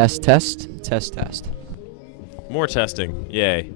Test, test, test, test. More testing. Yay.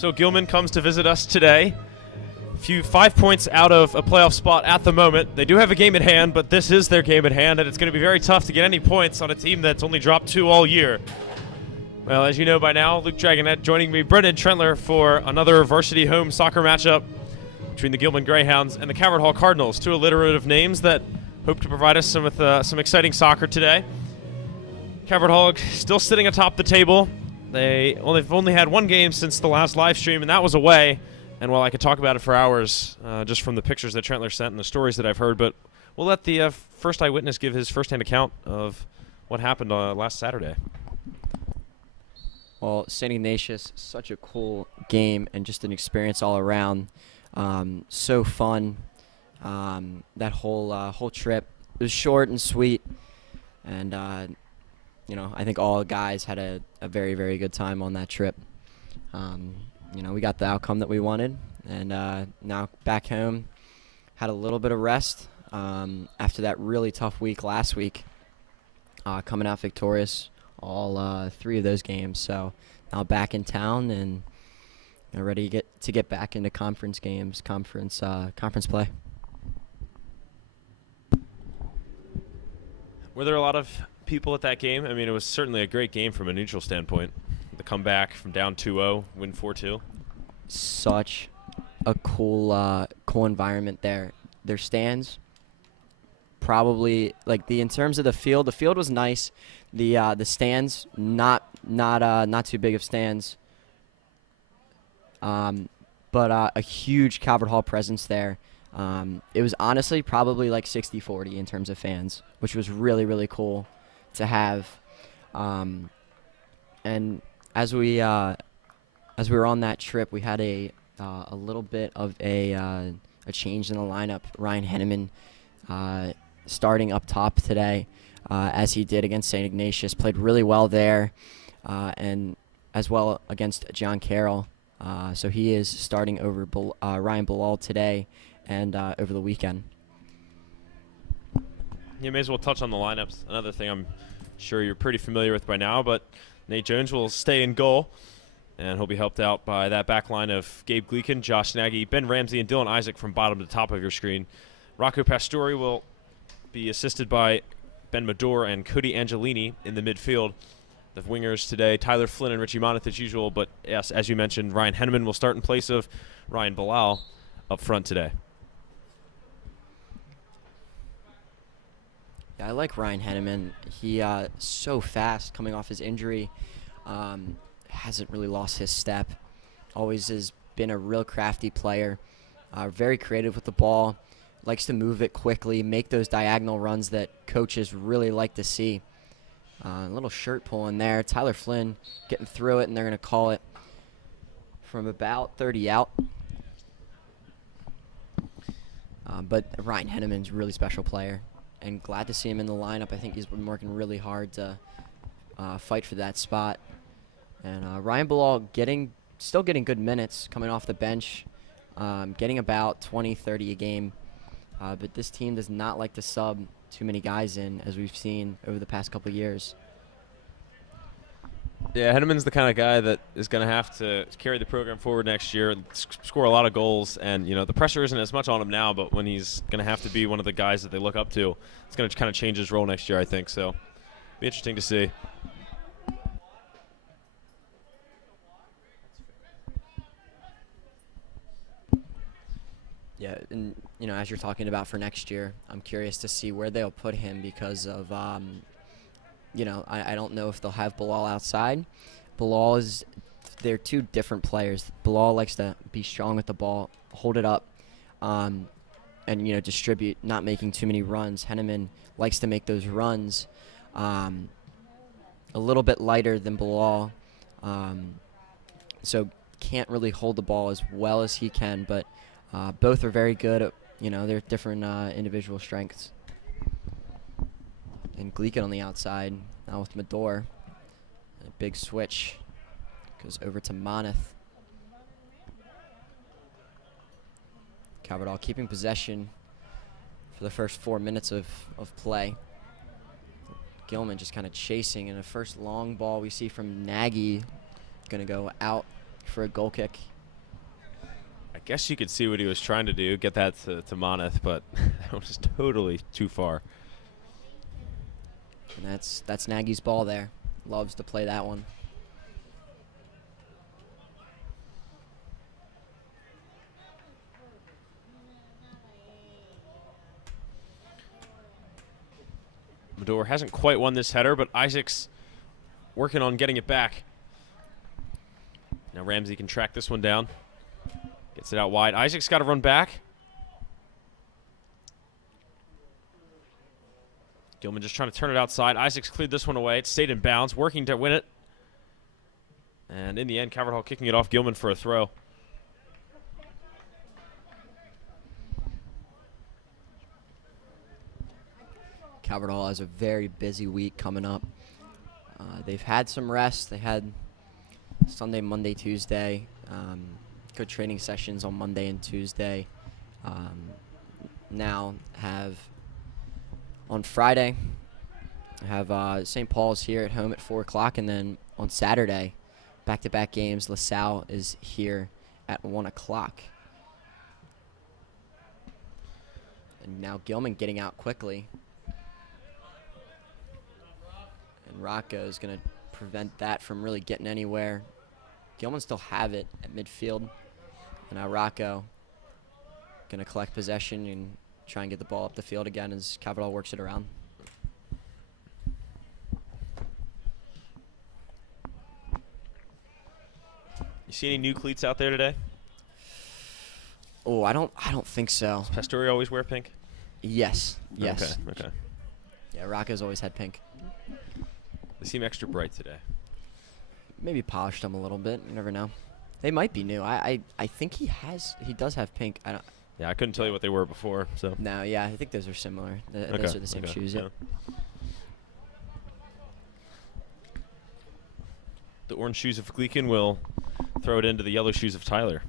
So Gilman comes to visit us today. 5 points out of a playoff spot at the moment. They do have a game at hand, but this is their game at hand, and it's going to be very tough to get any points on a team that's only dropped 2 all year. Well, as you know by now, Luke Dragonette joining me, Brendan Trentler, for another varsity home soccer matchup between the Gilman Greyhounds and the Calvert Hall Cardinals, 2 alliterative names that hope to provide us with some exciting soccer today. Calvert Hall still sitting atop the table. They've only had 1 game since the last live stream, and that was away. And while I could talk about it for hours, just from the pictures that Trentler sent and the stories that I've heard, but we'll let the first eyewitness give his firsthand account of what happened last Saturday. Well, St. Ignatius, such a cool game and just an experience all around. So fun. That whole trip. It was short and sweet, and I think all guys had a very, very good time on that trip. We got the outcome that we wanted, and now back home, had a little bit of rest after that really tough week last week, coming out victorious all 3 of those games. So now back in town and ready to get back into conference games, conference play. Were there a lot of people at that game? I mean, it was certainly a great game from a neutral standpoint. The comeback from down 2-0, win 4-2. Such a cool environment there. Their stands, probably in terms of the field was nice. The stands not too big of stands. But a huge Calvert Hall presence there. It was honestly probably like 60-40 in terms of fans, which was really, really cool to have. And as we were on that trip, we had a little bit of a change in the lineup. Ryan Henneman starting up top today, as he did against St. Ignatius, played really well there, and as well against John Carroll. So he is starting over Ryan Bilal today and over the weekend. You may as well touch on the lineups. Another thing I'm sure you're pretty familiar with by now, but Nate Jones will stay in goal, and he'll be helped out by that back line of Gabe Gleekin, Josh Nagy, Ben Ramsey, and Dylan Isaac from bottom to top of your screen. Rocco Pastore will be assisted by Ben Medor and Cody Angelini in the midfield. The wingers today, Tyler Flynn and Richie Moneth as usual, but yes, as you mentioned, Ryan Henneman will start in place of Ryan Bilal up front today. Yeah, I like Ryan Henneman. He so fast coming off his injury. Hasn't really lost his step. Always has been a real crafty player. Very creative with the ball. Likes to move it quickly, make those diagonal runs that coaches really like to see. A little shirt pull in there. Tyler Flynn getting through it, and they're going to call it from about 30 out. But Ryan Henneman's a really special player, and glad to see him in the lineup. I think he's been working really hard to fight for that spot. And Ryan Bilal still getting good minutes coming off the bench, getting about 20, 30 a game. But this team does not like to sub too many guys in, as we've seen over the past couple of years. Yeah, Henneman's the kind of guy that is going to have to carry the program forward next year, score a lot of goals, and the pressure isn't as much on him now, but when he's going to have to be one of the guys that they look up to, it's going to kind of change his role next year, I think. So, be interesting to see. Yeah, and as you're talking about for next year, I'm curious to see where they'll put him because of, I don't know if they'll have Bilal outside. They're 2 different players. Bilal likes to be strong with the ball, hold it up, and distribute, not making too many runs. Henneman likes to make those runs, a little bit lighter than Bilal, so can't really hold the ball as well as he can, but both are very good at, their different individual strengths. And Gleekin on the outside, now with Medor. A big switch. Goes over to Moneth. Calvert Hall keeping possession for the first 4 minutes of play. Gilman just kind of chasing, and the first long ball we see from Nagy going to go out for a goal kick. guess you could see what he was trying to do, get that to Moneth, but that was totally too far. And that's Nagy's ball there. Loves to play that one. Medor hasn't quite won this header, but Isaac's working on getting it back. Now Ramsey can track this one down. Gets it out wide. Isaac's got to run back. Gilman just trying to turn it outside. Isaac's cleared this one away. It stayed in bounds, working to win it. And in the end, Calvert Hall kicking it off Gilman for a throw. Calvert Hall has a very busy week coming up. They've had some rest. They had Sunday, Monday, Tuesday. Good training sessions on Monday and Tuesday. Now have on Friday, have St. Paul's here at home at 4 o'clock, and then on Saturday, back-to-back games. LaSalle is here at 1 o'clock. And now Gilman getting out quickly. And Rocco is going to prevent that from really getting anywhere. Gilman still have it at midfield. And now Rocco going to collect possession and try and get the ball up the field again as Calvert Hall works it around. You see any new cleats out there today? Oh, I don't think so. Does Pastoria always wear pink? Yes. Yes. Okay. Yeah, Rocco's always had pink. They seem extra bright today. Maybe polished them a little bit. You never know. They might be new. I think he does have pink. Yeah, I couldn't tell you what they were before. So No, yeah, I think those are similar. Those are the same shoes. Yeah. The orange shoes of Gleekin will throw it into the yellow shoes of Tyler.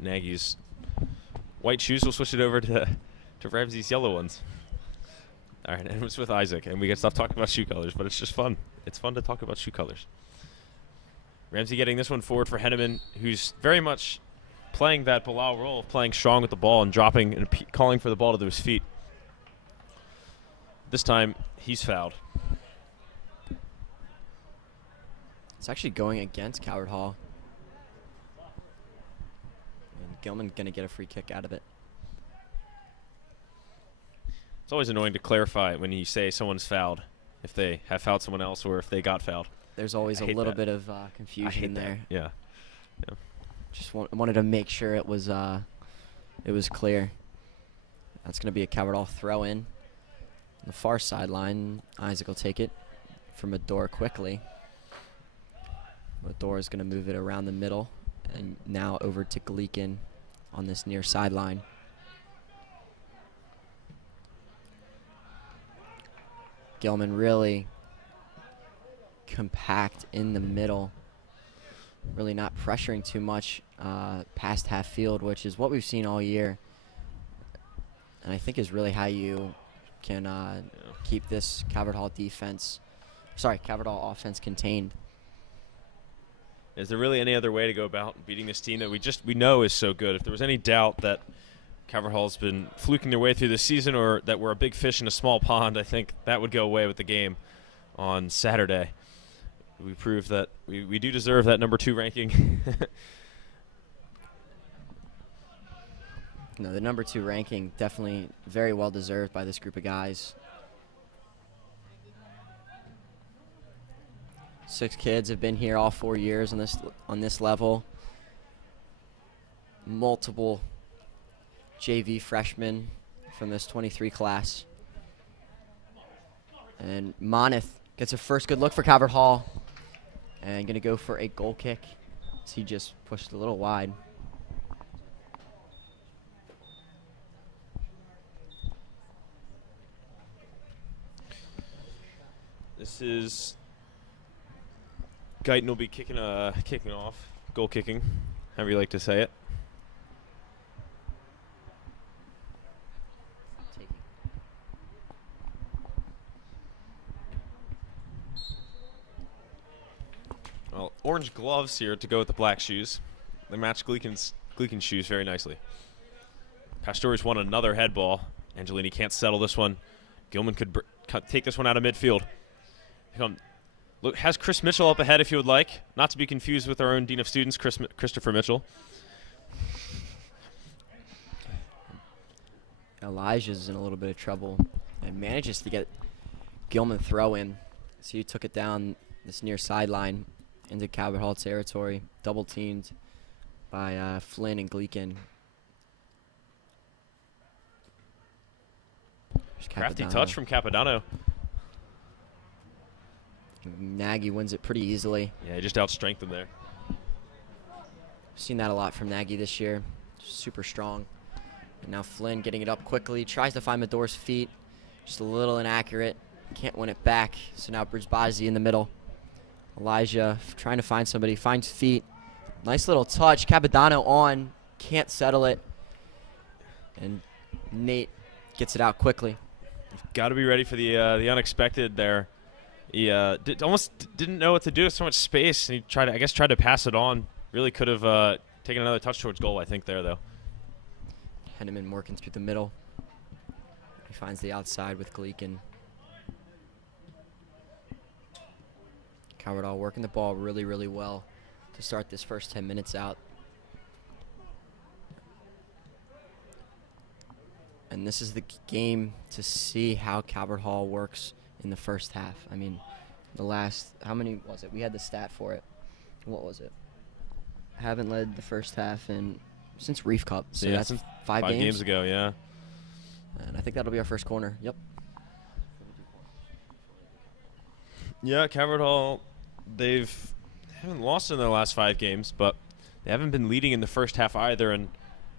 Nagy's white shoes will switch it over to Ramsey's yellow ones. All right, and it's with Isaac, and we can stop talking about shoe colors, but it's just fun. It's fun to talk about shoe colors. Ramsey getting this one forward for Henneman, who's very much playing that Bilal role of playing strong with the ball and dropping and calling for the ball to his feet. This time, he's fouled. It's actually going against Calvert Hall. And Gilman going to get a free kick out of it. It's always annoying to clarify when you say someone's fouled, if they have fouled someone else or if they got fouled. There's always a little bit of confusion there. Yeah. Just wanted to make sure it was clear. That's going to be a Calvert Hall throw in. On the far sideline, Isaac will take it from Medor quickly. Medor is going to move it around the middle and now over to Gleekin on this near sideline. Gilman really compact in the middle, really not pressuring too much past half field, which is what we've seen all year, and I think is really how you can keep this Calvert Hall offense contained. Is there really any other way to go about beating this team that we know is so good? If there was any doubt that Calvert Hall's been fluking their way through the season or that we're a big fish in a small pond, I think that would go away with the game on Saturday. We proved that we do deserve that number 2 ranking. No, the number 2 ranking definitely very well deserved by this group of guys. 6 kids have been here all 4 years on this level. Multiple JV freshmen from this 23 class. And Moneth gets a first good look for Calvert Hall and going to go for a goal kick as he just pushed a little wide. This is Guyton will be kicking off, goal kicking, however you like to say it. Well, orange gloves here to go with the black shoes. They match Gleeken's shoes very nicely. Pastore's won another head ball. Angelini can't settle this one. Gilman could take this one out of midfield. Look, has Chris Mitchell up ahead if you would like. Not to be confused with our own Dean of Students, Christopher Mitchell. Elijah's in a little bit of trouble and manages to get Gilman throw in. So he took it down this near sideline into Calvert Hall territory, double teamed by Flynn and Gleeken. Crafty touch from Capodanno. Nagy wins it pretty easily. Yeah, he just outstrengthened him there. Seen that a lot from Nagy this year. Super strong. And now Flynn getting it up quickly. Tries to find Medor's feet. Just a little inaccurate. Can't win it back. So now Brzezbazi in the middle. Elijah trying to find somebody. Finds feet. Nice little touch. Capodanno on. Can't settle it. And Nate gets it out quickly. Got to be ready for the unexpected there. He almost didn't know what to do with so much space, and he tried to pass it on. Really could have taken another touch towards goal, I think, there, though. Henneman working through the middle. He finds the outside with Gleeken. Calvert Hall working the ball really, really well to start this first 10 minutes out. And this is the game to see how Calvert Hall works in the first half. I mean, how many was it? We had the stat for it. What was it? Haven't led the first half since Reef Cup. So yeah, that's five games. 5 games ago, yeah. And I think that'll be our first corner. Yep. Yeah, Calvert Hall, they haven't lost in their last 5 games, but they haven't been leading in the first half either. And,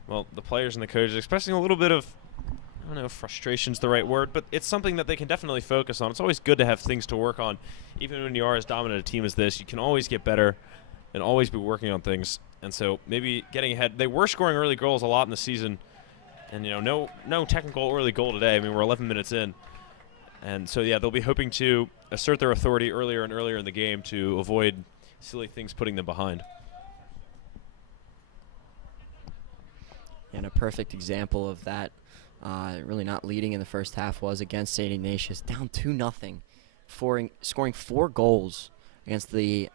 well, the players and the coaches expressing a little bit of, I don't know if frustration's the right word, but it's something that they can definitely focus on. It's always good to have things to work on. Even when you are as dominant a team as this, you can always get better and always be working on things. And so maybe getting ahead. They were scoring early goals a lot in the season. And, no technical early goal today. I mean, we're 11 minutes in. And so, yeah, they'll be hoping to assert their authority earlier and earlier in the game to avoid silly things putting them behind. And a perfect example of that, really not leading in the first half, was against St. Ignatius, down 2-0, scoring 4 goals against the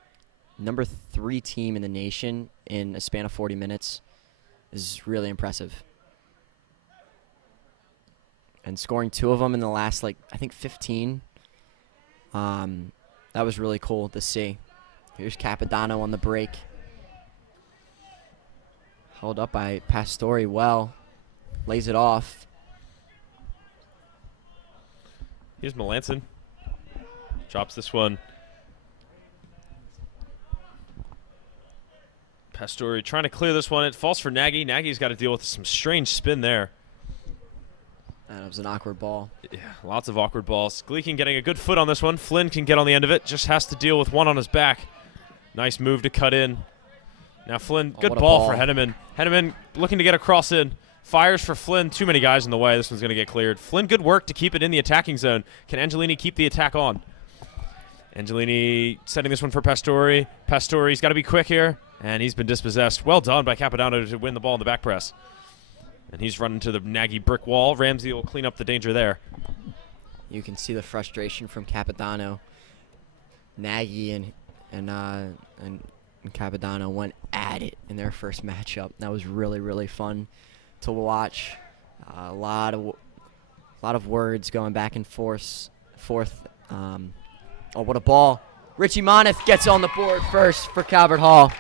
number 3 team in the nation in a span of 40 minutes is really impressive. And scoring 2 of them in the last, I think 15, that was really cool to see. Here's Capodanno on the break. Held up by Pastore well. Lays it off. Here's Melanson. Drops this one. Pastore trying to clear this one. It falls for Nagy. Nagy's got to deal with some strange spin there. That was an awkward ball. Yeah, lots of awkward balls. Gleeken getting a good foot on this one. Flynn can get on the end of it. Just has to deal with one on his back. Nice move to cut in. Now Flynn, good ball for Henneman. Henneman looking to get a cross in. Fires for Flynn. Too many guys in the way. This one's going to get cleared. Flynn, good work to keep it in the attacking zone. Can Angelini keep the attack on? Angelini setting this one for Pastore. Pastore's got to be quick here, and he's been dispossessed. Well done by Capodanno to win the ball in the back press. And he's running to the Nagy brick wall. Ramsey will clean up the danger there. You can see the frustration from Capodanno. Nagy and Capodanno went at it in their first matchup. That was really, really fun to watch. A lot of words going back and forth. Oh, what a ball! Richie Moneth gets on the board first for Calvert Hall.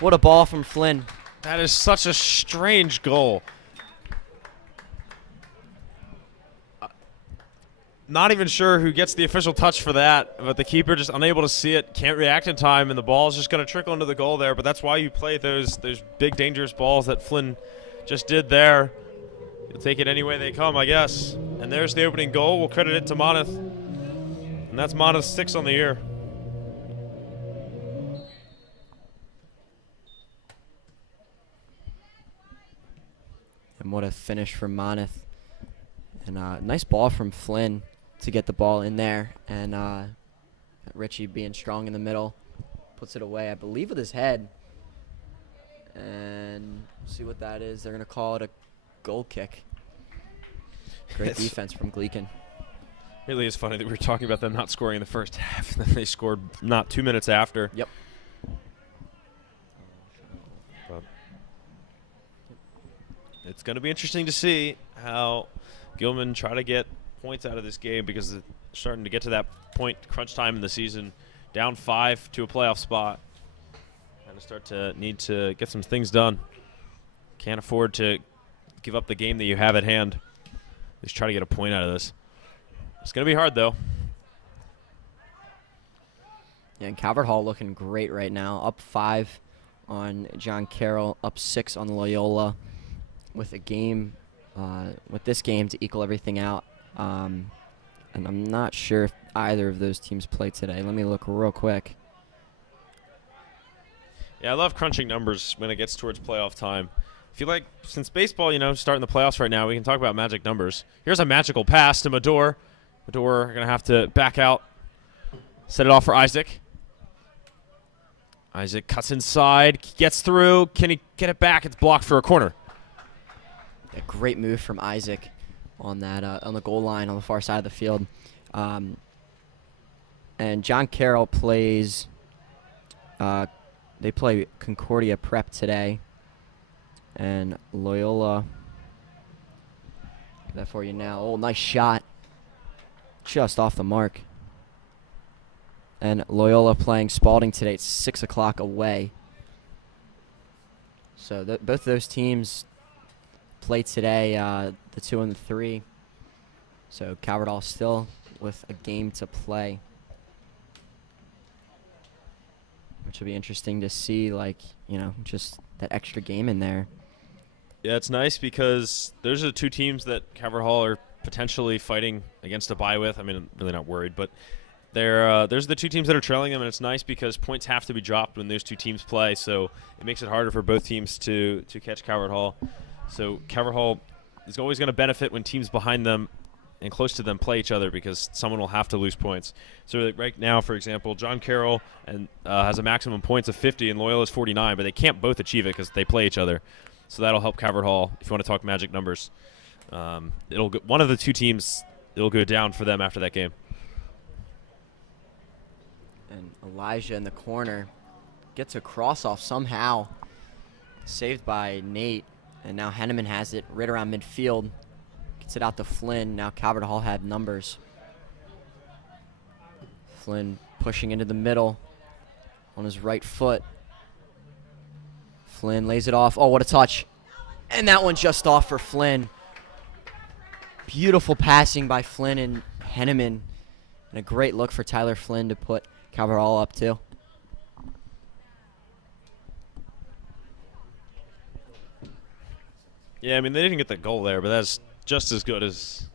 What a ball from Flynn. That is such a strange goal. Not even sure who gets the official touch for that, but the keeper just unable to see it, can't react in time, and the ball is just going to trickle into the goal there. But that's why you play those big, dangerous balls that Flynn just did there. You'll take it any way they come, I guess. And there's the opening goal. We'll credit it to Moneth. And that's Moneth's 6 on the year. And what a finish from Moneth. And a nice ball from Flynn to get the ball in there. And Richie being strong in the middle. puts it away, I believe, with his head. And see what that is. They're going to call it a goal kick. Great defense from Gleekin. Really is funny that we were talking about them not scoring in the first half, and then they scored not 2 minutes after. Yep. But it's going to be interesting to see how Gilman try to get points out of this game, because they're starting to get to that point, crunch time in the season, down 5 to a playoff spot. Kind of start to need to get some things done. Can't afford to give up the game that you have at hand. Just try to get a point out of this. It's going to be hard, though. Yeah, and Calvert Hall looking great right now. Up 5 on John Carroll, up 6 on Loyola, with a game, with this game to equal everything out. And I'm not sure if either of those teams play today. Let me look real quick. Yeah, I love crunching numbers when it gets towards playoff time. I feel like since baseball, starting the playoffs right now, we can talk about magic numbers. Here's a magical pass to Mador. Mador going to have to back out, set it off for Isaac. Isaac cuts inside, gets through. Can he get it back? It's blocked for a corner. A great move from Isaac on that on the goal line on the far side of the field. And John Carroll plays. They play Concordia Prep today, and Loyola. Get that for you now. Oh, nice shot. Just off the mark. And Loyola playing Spalding today. It's 6 o'clock away. So both of those teams play today, the 2 and the 3. So Calvert Hall still with a game to play, which will be interesting to see, just that extra game in there. Yeah, it's nice because those are the 2 teams that Calvert Hall are potentially fighting against a bye with. I mean, I'm really not worried, but there's the 2 teams that are trailing them, and it's nice because points have to be dropped when those 2 teams play, so it makes it harder for both teams to catch Calvert Hall. So Calvert Hall is always going to benefit when teams behind them and close to them play each other, because someone will have to lose points. So right now, for example, John Carroll has a maximum points of 50 and Loyola is 49, but they can't both achieve it because they play each other. So that'll help Calvert Hall if you want to talk magic numbers. One of the 2 teams, it'll go down for them after that game. And Elijah in the corner gets a cross off somehow, saved by Nate, and now Henneman has it right around midfield. Gets it out to Flynn. Now Calvert Hall had numbers. Flynn pushing into the middle on his right foot. Flynn lays it off. Oh, what a touch. And that one just off for Flynn. Beautiful passing by Flynn and Henneman. And a great look for Tyler Flynn to put Calvert Hall up too. Yeah, I mean, they didn't get the goal there, but that's just as good as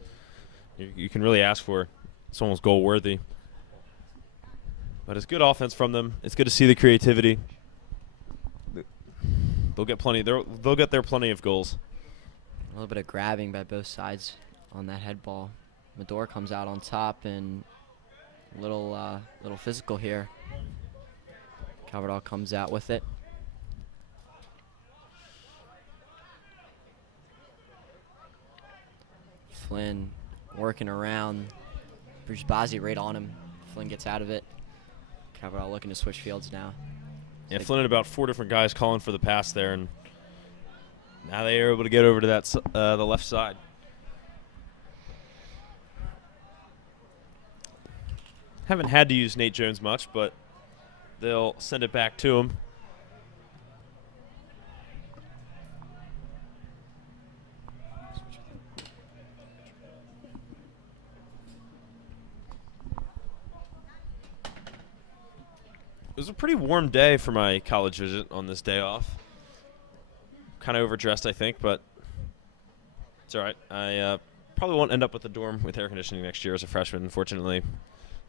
you can really ask for. It's almost goal-worthy. But it's good offense from them. It's good to see the creativity. They'll get plenty. They'll get their plenty of goals. A little bit of grabbing by both sides on that head ball. Mador comes out on top, and little physical here. Calvert Hall comes out with it. Flynn working around. Bruce Bazzi right on him. Flynn gets out of it. Calvert Hall looking to switch fields now. Yeah, Flynn had about 4 different guys calling for the pass there, and now they are able to get over to that the left side. Haven't had to use Nate Jones much, but they'll send it back to him. It was a pretty warm day for my college visit on this day off. Kind of overdressed, I think, but it's all right. I probably won't end up with a dorm with air conditioning next year as a freshman, unfortunately.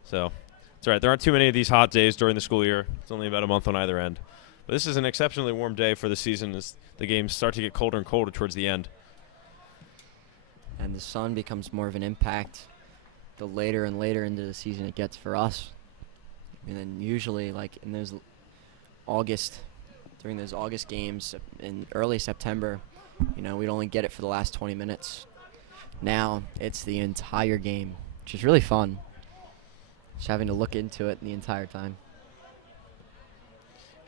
So it's all right. There aren't too many of these hot days during the school year. It's only about a month on either end. But this is an exceptionally warm day for the season as the games start to get colder and colder towards the end. And the sun becomes more of an impact the later and later into the season it gets for us. And then usually, like in those August, during those August games in early September, we'd only get it for the last 20 minutes. Now it's the entire game, which is really fun. Just having to look into it the entire time.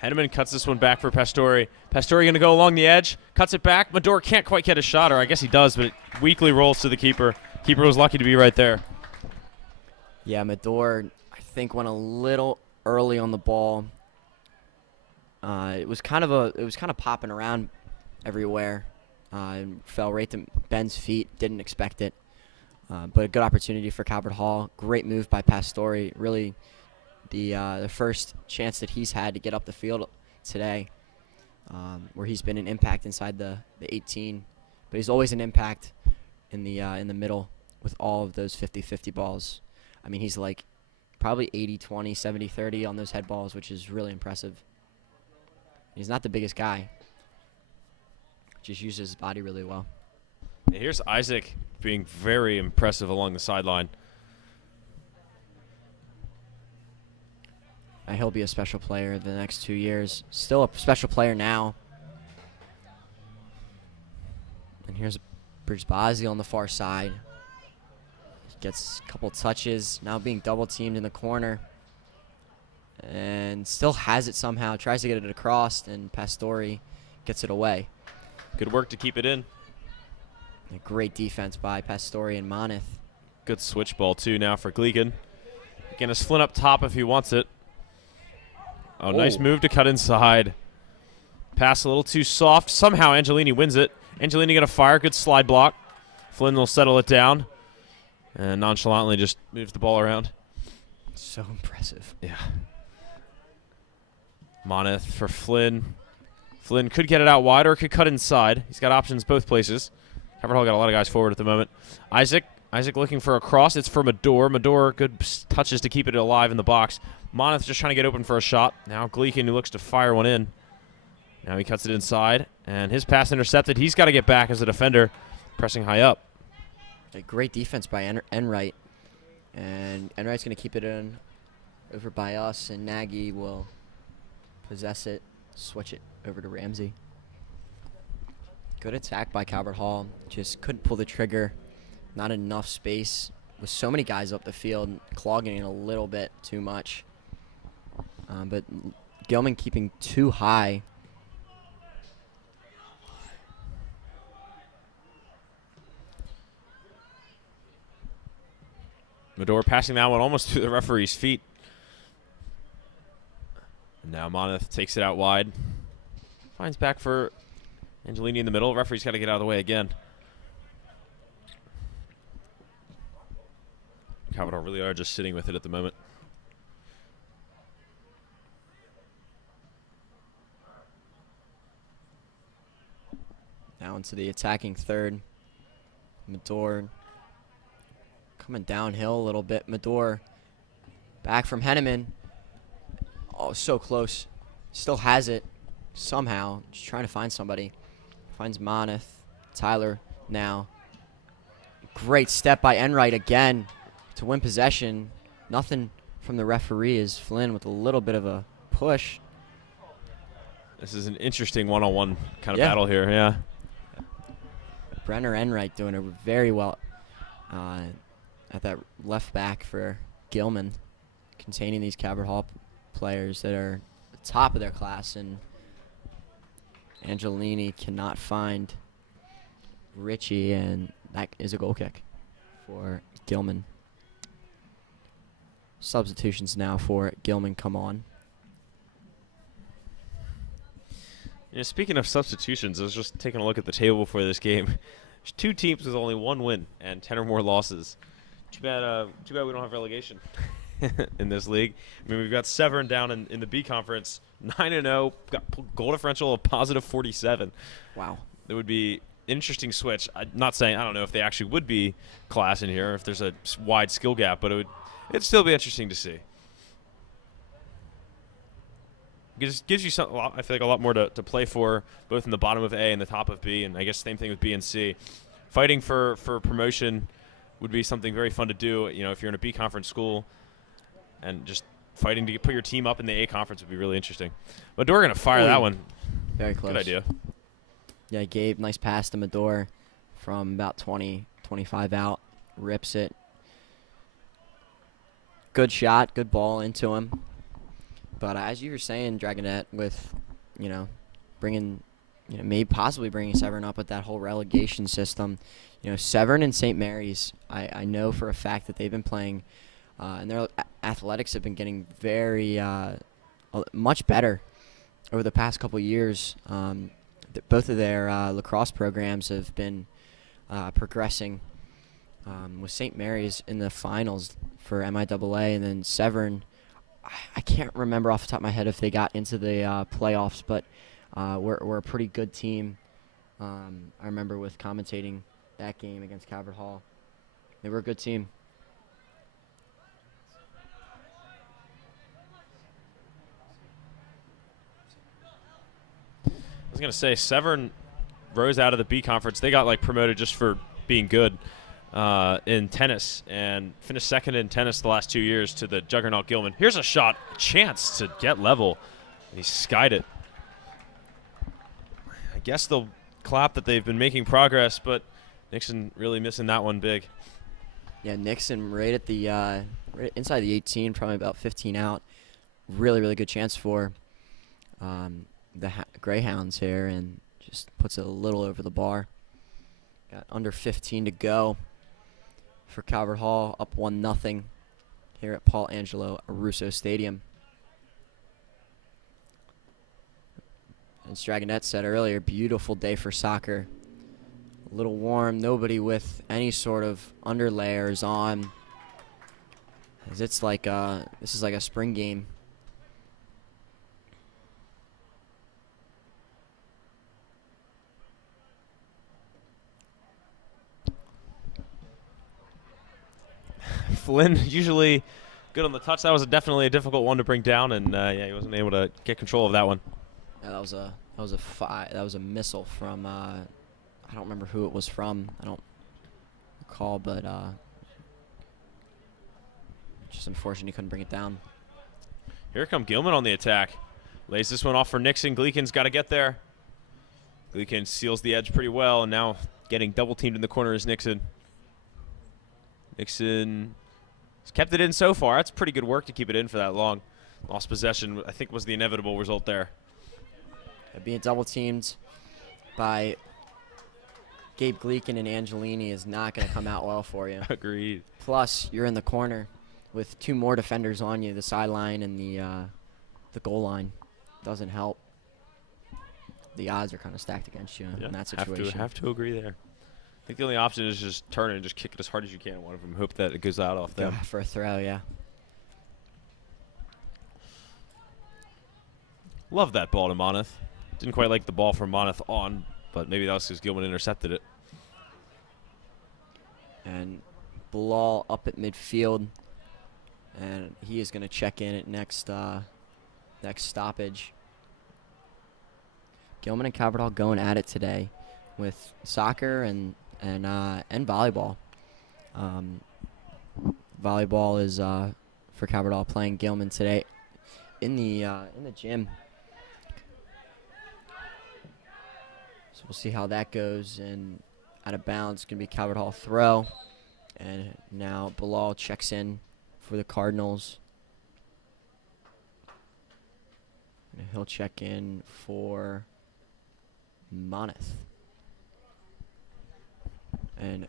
Henneman cuts this one back for Pastore. Pastore going to go along the edge, cuts it back. Medor can't quite get a shot, or I guess he does, but it weakly rolls to the keeper. Keeper was lucky to be right there. Yeah, Medor, I think, went a little early on the ball. It was kind of popping around everywhere. And fell right to Ben's feet. Didn't expect it, but a good opportunity for Calvert Hall. Great move by Pastore. Really, the first chance that he's had to get up the field today, where he's been an impact inside the 18, but he's always an impact in the middle with all of those 50-50 balls. I mean, he's like probably 80-20, 70-30 on those head balls, which is really impressive. He's not the biggest guy. Just uses his body really well. Yeah, here's Isaac being very impressive along the sideline. He'll be a special player the next 2 years. Still a special player now. And here's Bridgebozzi on the far side. He gets a couple touches. Now being double teamed in the corner. And still has it somehow. Tries to get it across, and Pastore gets it away. Good work to keep it in. A great defense by Pastore and Moneth. Good switch ball, too, now for Gilman. Again, it's Flynn up top if he wants it. Oh, nice move to cut inside. Pass a little too soft. Somehow Angelini wins it. Angelini going to fire. Good slide block. Flynn will settle it down. And nonchalantly just moves the ball around. So impressive. Yeah. Moneth for Flynn. Flynn could get it out wide or could cut inside. He's got options both places. Calvert Hall got a lot of guys forward at the moment. Isaac looking for a cross. It's for Medor. Medor, good touches to keep it alive in the box. Moneth just trying to get open for a shot. Now Gleekin, who looks to fire one in. Now he cuts it inside, and his pass intercepted. He's got to get back as a defender, pressing high up. A great defense by Enright. And Enright's going to keep it in over by us, and Nagy will possess it, switch it over to Ramsey. Good attack by Calvert Hall. Just couldn't pull the trigger. Not enough space. With so many guys up the field, clogging it a little bit too much. But Gilman keeping too high. Medor passing that one almost to the referee's feet. Now Moneth takes it out wide. Finds back for Angelini in the middle. Referee's got to get out of the way again. Calvert really are just sitting with it at the moment. Now into the attacking third. Medor coming downhill a little bit. Medor back from Henneman. Oh, so close. Still has it somehow. Just trying to find somebody. Finds Moneth. Tyler now. Great step by Enright again to win possession. Nothing from the referee as Flynn with a little bit of a push. This is an interesting one-on-one kind of battle here, yeah. Brenner Enright doing it very well at that left back for Gilman, containing these Calvert Hall players that are the top of their class, and Angelini cannot find Richie, and that is a goal kick for Gilman. Substitutions now for Gilman come on. Yeah, speaking of substitutions, I was just taking a look at the table before this game. There's two teams with only one win and 10 or more losses. Too bad we don't have relegation in this league. I mean, we've got Severn down in the B conference, 9-0, got goal differential of positive 47. Wow. It would be an interesting switch. I'm not saying, I don't know if they actually would be class in here, if there's a wide skill gap, but it'd still be interesting to see. Gives you some, I feel like a lot more to play for, both in the bottom of A and the top of B, and I guess same thing with B and C. Fighting for promotion would be something very fun to do, you know, if you're in a B conference school, and just fighting to put your team up in the A conference would be really interesting. But Medor going to fire that one. Very close. Good idea. Yeah, Gabe, nice pass to Medor from about 20, 25 out. Rips it. Good shot, good ball into him. But as you were saying, Dragonette, with, bringing, maybe possibly bringing Severn up with that whole relegation system. Severn and St. Mary's, I know for a fact that they've been playing, and their athletics have been getting very much better over the past couple years. Both of their lacrosse programs have been progressing, with St. Mary's in the finals for MIAA, and then Severn, I can't remember off the top of my head if they got into the playoffs, but we're a pretty good team. I remember with commentating that game against Calvert Hall. They were a good team. I was going to say, Severn rose out of the B conference. They got promoted just for being good in tennis and finished second in tennis the last 2 years to the juggernaut Gilman. Here's a shot, a chance to get level. He skied it. I guess they'll clap that they've been making progress, but Nixon really missing that one big. Yeah, Nixon right at the right inside the 18, probably about 15 out. Really, really good chance for the Greyhounds here, and just puts it a little over the bar. Got under 15 to go for Calvert Hall, up 1-0 here at Paul Angelo Russo Stadium. As Dragonette said earlier, beautiful day for soccer. A little warm, nobody with any sort of underlayers on. As it's this is like a spring game. Flynn usually good on the touch. That was definitely a difficult one to bring down, and he wasn't able to get control of that one. Yeah, that was a missile from I don't remember who it was from. I don't recall, but just unfortunate he couldn't bring it down. Here come Gilman on the attack. Lays this one off for Nixon. Gleekin's got to get there. Gleekin seals the edge pretty well, and now getting double teamed in the corner is Nixon. Nixon has kept it in so far. That's pretty good work to keep it in for that long. Lost possession, I think, was the inevitable result there. Being double teamed by Gabe Gleekin and Angelini is not going to come out well for you. Agreed. Plus, you're in the corner with two more defenders on you, the sideline and the goal line. Doesn't help. The odds are kind of stacked against you in that situation. Have to agree there. I think the only option is just turn it and just kick it as hard as you can. One of them, hope that it goes out off them. For a throw, yeah. Love that ball to Moneth. Didn't quite like the ball from Moneth on, but maybe that was because Gilman intercepted it. And Bilal up at midfield, and he is going to check in at next stoppage. Gilman and Calvert Hall going at it today with soccer and volleyball. Volleyball is for Calvert Hall playing Gilman today in the gym. So we'll see how that goes. And out of bounds, going to be Calvert Hall throw. And now Bilal checks in for the Cardinals. And he'll check in for Moneth. And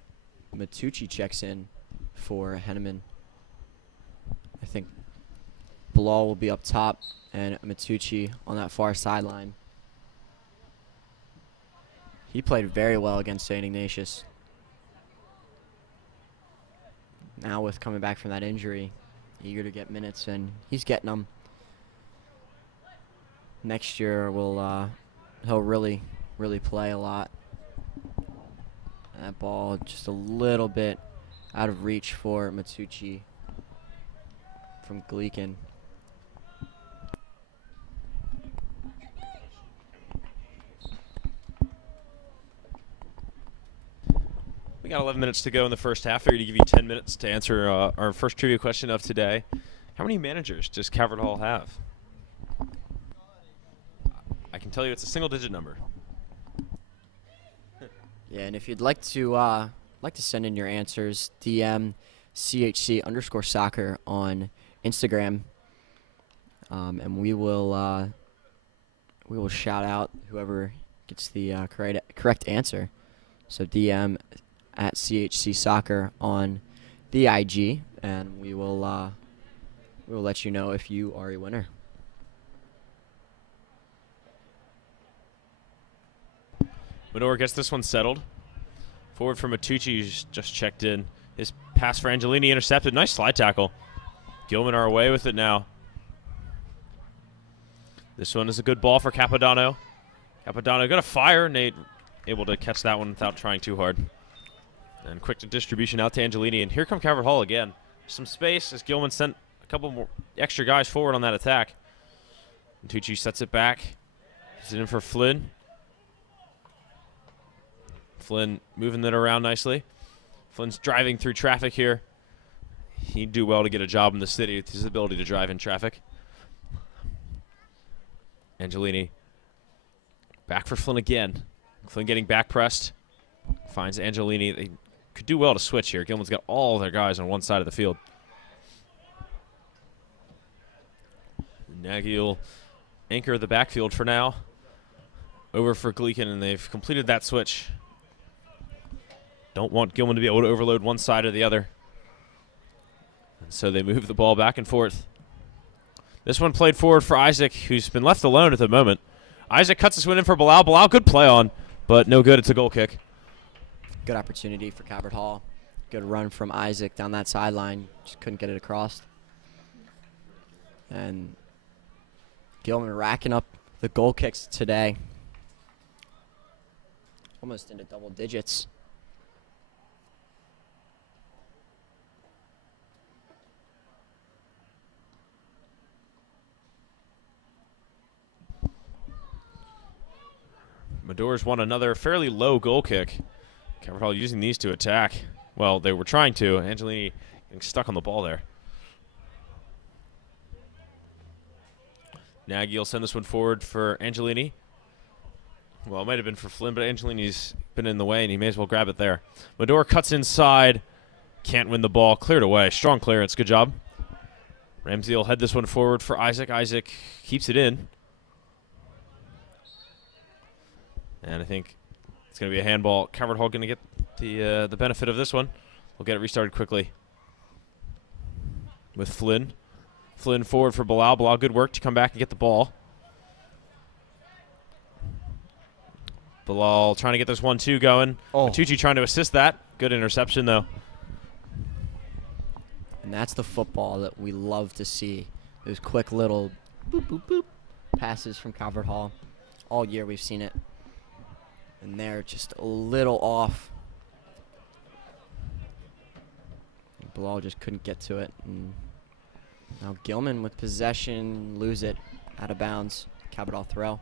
Matucci checks in for Henneman. I think Bilal will be up top and Matucci on that far sideline. He played very well against St. Ignatius. Now with coming back from that injury, eager to get minutes, and he's getting them. Next year he'll really play a lot. And that ball just a little bit out of reach for Matucci from Gleekin. We got 11 minutes to go in the first half. Figured to give you 10 minutes to answer our first trivia question of today. How many managers does Calvert Hall have? I can tell you it's a single-digit number. Yeah, and if you'd like to send in your answers, DM CHC_soccer on Instagram, and we will shout out whoever gets the correct answer. So DM at CHC Soccer on the IG, and we will let you know if you are a winner. Medor gets this one settled. Forward for Matucci, who's just checked in. His pass for Angelini intercepted. Nice slide tackle. Gilman are away with it now. This one is a good ball for Capodanno. Capodanno going to fire. Nate able to catch that one without trying too hard. And quick distribution out to Angelini. And here come Calvert Hall again. Some space as Gilman sent a couple more extra guys forward on that attack. Matucci sets it back. Is it in for Flynn? Flynn moving it around nicely. Flynn's driving through traffic here. He'd do well to get a job in the city with his ability to drive in traffic. Angelini back for Flynn again. Flynn getting back pressed. Finds Angelini. They could do well to switch here. Gilman's got all their guys on one side of the field. Nagy will anchor the backfield for now. Over for Gleekin, and they've completed that switch. Don't want Gilman to be able to overload one side or the other. And so they move the ball back and forth. This one played forward for Isaac, who's been left alone at the moment. Isaac cuts this one in for Bilal. Bilal, good play on, but no good. It's a goal kick. Good opportunity for Calvert Hall. Good run from Isaac down that sideline. Just couldn't get it across. And Gilman racking up the goal kicks today. Almost into double digits. Medor's won another fairly low goal kick. Calvert Hall using these to attack. Well, they were trying to. Angelini getting stuck on the ball there. Nagy will send this one forward for Angelini. Well, it might have been for Flynn, but Angelini's been in the way, and he may as well grab it there. Medor cuts inside. Can't win the ball. Cleared away. Strong clearance. Good job. Ramsey will head this one forward for Isaac. Isaac keeps it in. And I think it's going to be a handball. Calvert Hall going to get the benefit of this one. We'll get it restarted quickly with Flynn. Flynn forward for Bilal. Bilal, good work to come back and get the ball. Bilal trying to get this 1-2 going. Matucci trying to assist that. Good interception, though. And that's the football that we love to see. Those quick little boop, boop, boop passes from Calvert Hall. All year we've seen it. And they're just a little off. Bilal just couldn't get to it. And now Gilman with possession, lose it, out of bounds. Calvert Hall throw.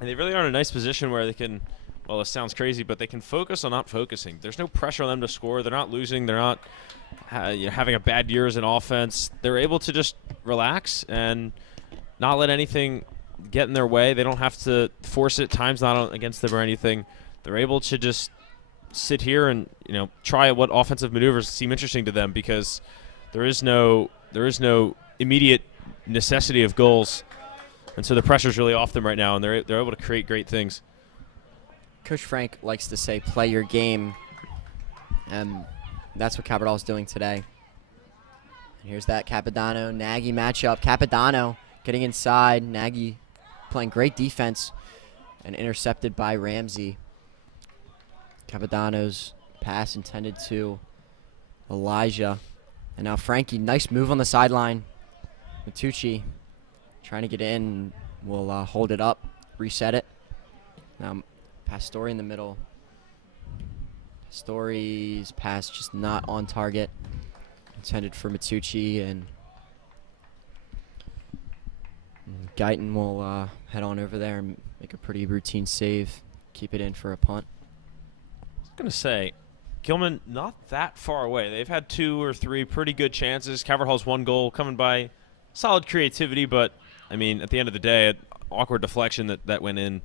And they really are in a nice position where they can, well, this sounds crazy, but they can focus on not focusing. There's no pressure on them to score. They're not losing. They're not having a bad year as an offense. They're able to just relax and not let anything get in their way. They don't have to force it. Time's not against them or anything. They're able to just sit here and try what offensive maneuvers seem interesting to them because there is no immediate necessity of goals, and so the pressure's really off them right now, and they're able to create great things. Coach Frank likes to say, "Play your game," and that's what Calvert Hall is doing today. And here's that Capodanno Nagy matchup. Capodanno getting inside. Nagy playing great defense and intercepted by Ramsey. Capodanno's pass intended to Elijah. And now Frankie, nice move on the sideline. Matucci trying to get in. Will hold it up, reset it. Now Pastore in the middle. Pastore's pass just not on target. Intended for Matucci, and Guyton will head on over there and make a pretty routine save. Keep it in for a punt. I was going to say, Gilman not that far away. They've had 2 or 3 pretty good chances. Calvert Hall's 1 goal coming by solid creativity, but, I mean, at the end of the day, awkward deflection that went in.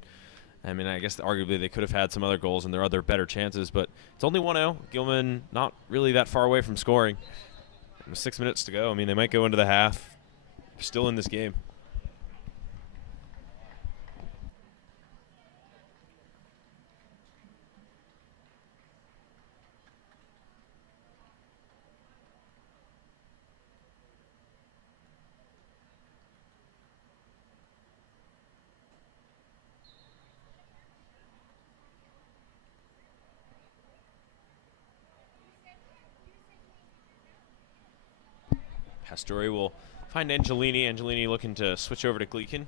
I mean, I guess arguably they could have had some other goals and there are other better chances, but it's only 1-0. Gilman not really that far away from scoring. With 6 minutes to go. I mean, they might go into the half. Still in this game. Pastore will find Angelini. Angelini looking to switch over to Gleekin.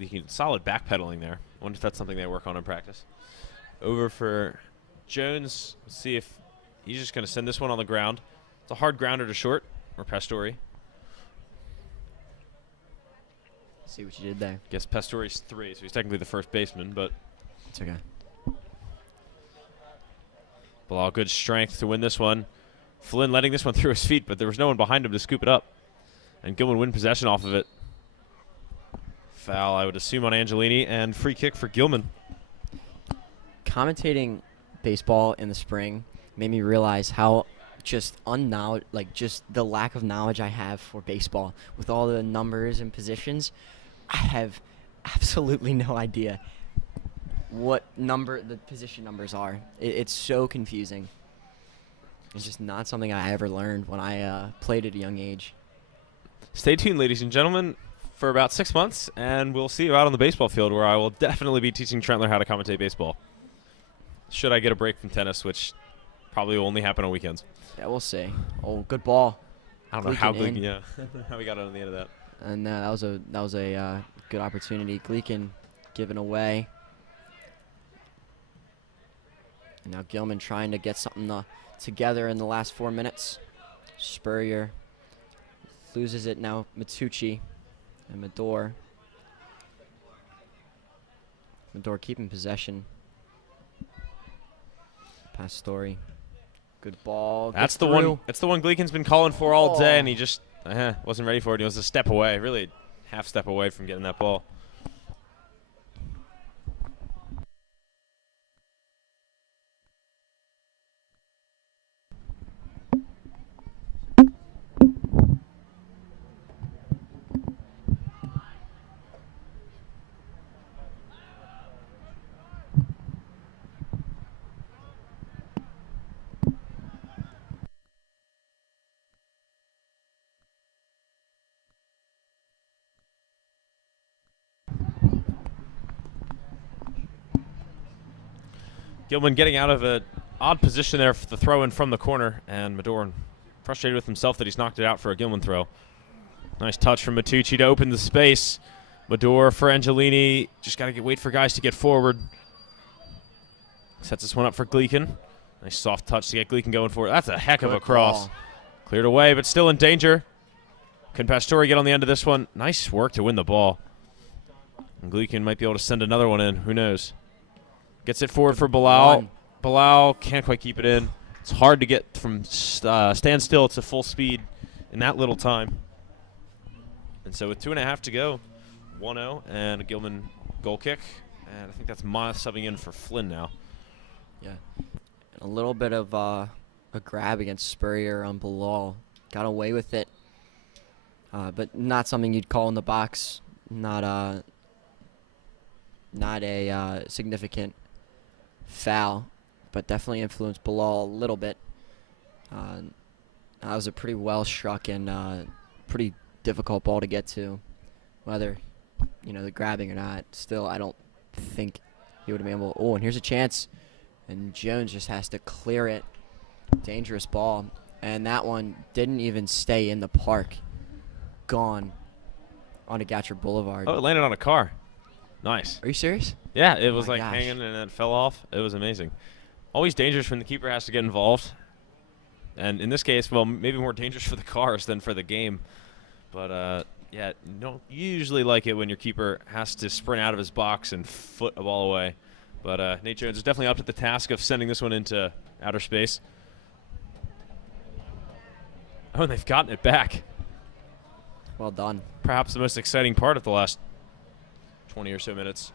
Gleekin, solid backpedaling there. I wonder if that's something they work on in practice. Over for Jones. Let's see if he's just going to send this one on the ground. It's a hard grounder to short, or Pastore. See what you did there. Guess Pastore's 3, so he's technically the first baseman, but it's okay. Bilal, good strength to win this one. Flynn letting this one through his feet, but there was no one behind him to scoop it up. And Gilman win possession off of it. Foul, I would assume, on Angelini, and free kick for Gilman. Commentating baseball in the spring made me realize how just just the lack of knowledge I have for baseball. With all the numbers and positions, I have absolutely no idea what number the position numbers are. It's so confusing. It's just not something I ever learned when I played at a young age. Stay tuned, ladies and gentlemen, for about 6 months, and we'll see you out on the baseball field, where I will definitely be teaching Trentler how to commentate baseball. Should I get a break from tennis, which probably will only happen on weekends. Yeah, we'll see. Oh, good ball. I don't know how Gleekin, yeah, how we got on the end of that. And that was a good opportunity. Gleekin given away. And now Gilman trying to get something together in the last 4 minutes. Spurrier loses it now. Matucci and Medor. Medor keeping possession. Pastore. Good ball. That's the one. That's the one Gleekin's been calling for all day, and he just wasn't ready for it. He was a step away, really half step away from getting that ball. Gilman getting out of an odd position there for the throw in from the corner, and Medor frustrated with himself that he's knocked it out for a Gilman throw. Nice touch from Matucci to open the space. Medor for Angelini. Just got to wait for guys to get forward. Sets this one up for Gleekin. Nice soft touch to get Gleekin going forward. That's a heck of a cross. Cleared away, but still in danger. Can Pastore get on the end of this one? Nice work to win the ball. And Gleekin might be able to send another one in. Who knows? Gets it forward for Bilal. Bilal can't quite keep it in. It's hard to get from standstill to full speed in that little time. And so with 2.5 to go, 1-0 and a Gilman goal kick. And I think that's Moth subbing in for Flynn now. Yeah. A little bit of a grab against Spurrier on Bilal. Got away with it. But not something you'd call in the box. Not a significant foul, but definitely influenced Bilal a little bit. That was a pretty well struck and pretty difficult ball to get to, whether the grabbing or not. Still, I don't think he would have been able. Oh, and here's a chance, and Jones just has to clear it. Dangerous ball, and that one didn't even stay in the park. Gone onto Gatcher Boulevard. Oh, it landed on a car. Nice. Are you serious? Yeah, it was my like gosh. hanging and then fell off. It was amazing. Always dangerous when the keeper has to get involved. And in this case, well, maybe more dangerous for the cars than for the game. But, yeah, you don't usually like it when your keeper has to sprint out of his box and foot a ball away. But Nate Jones is definitely up to the task of sending this one into outer space. Oh, and they've gotten it back. Well done. Perhaps the most exciting part of the last 20 or so minutes.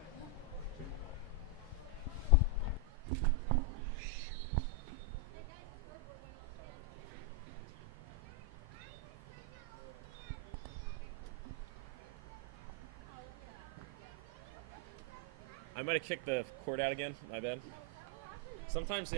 I might have kicked the cord out again. My bad. Sometimes.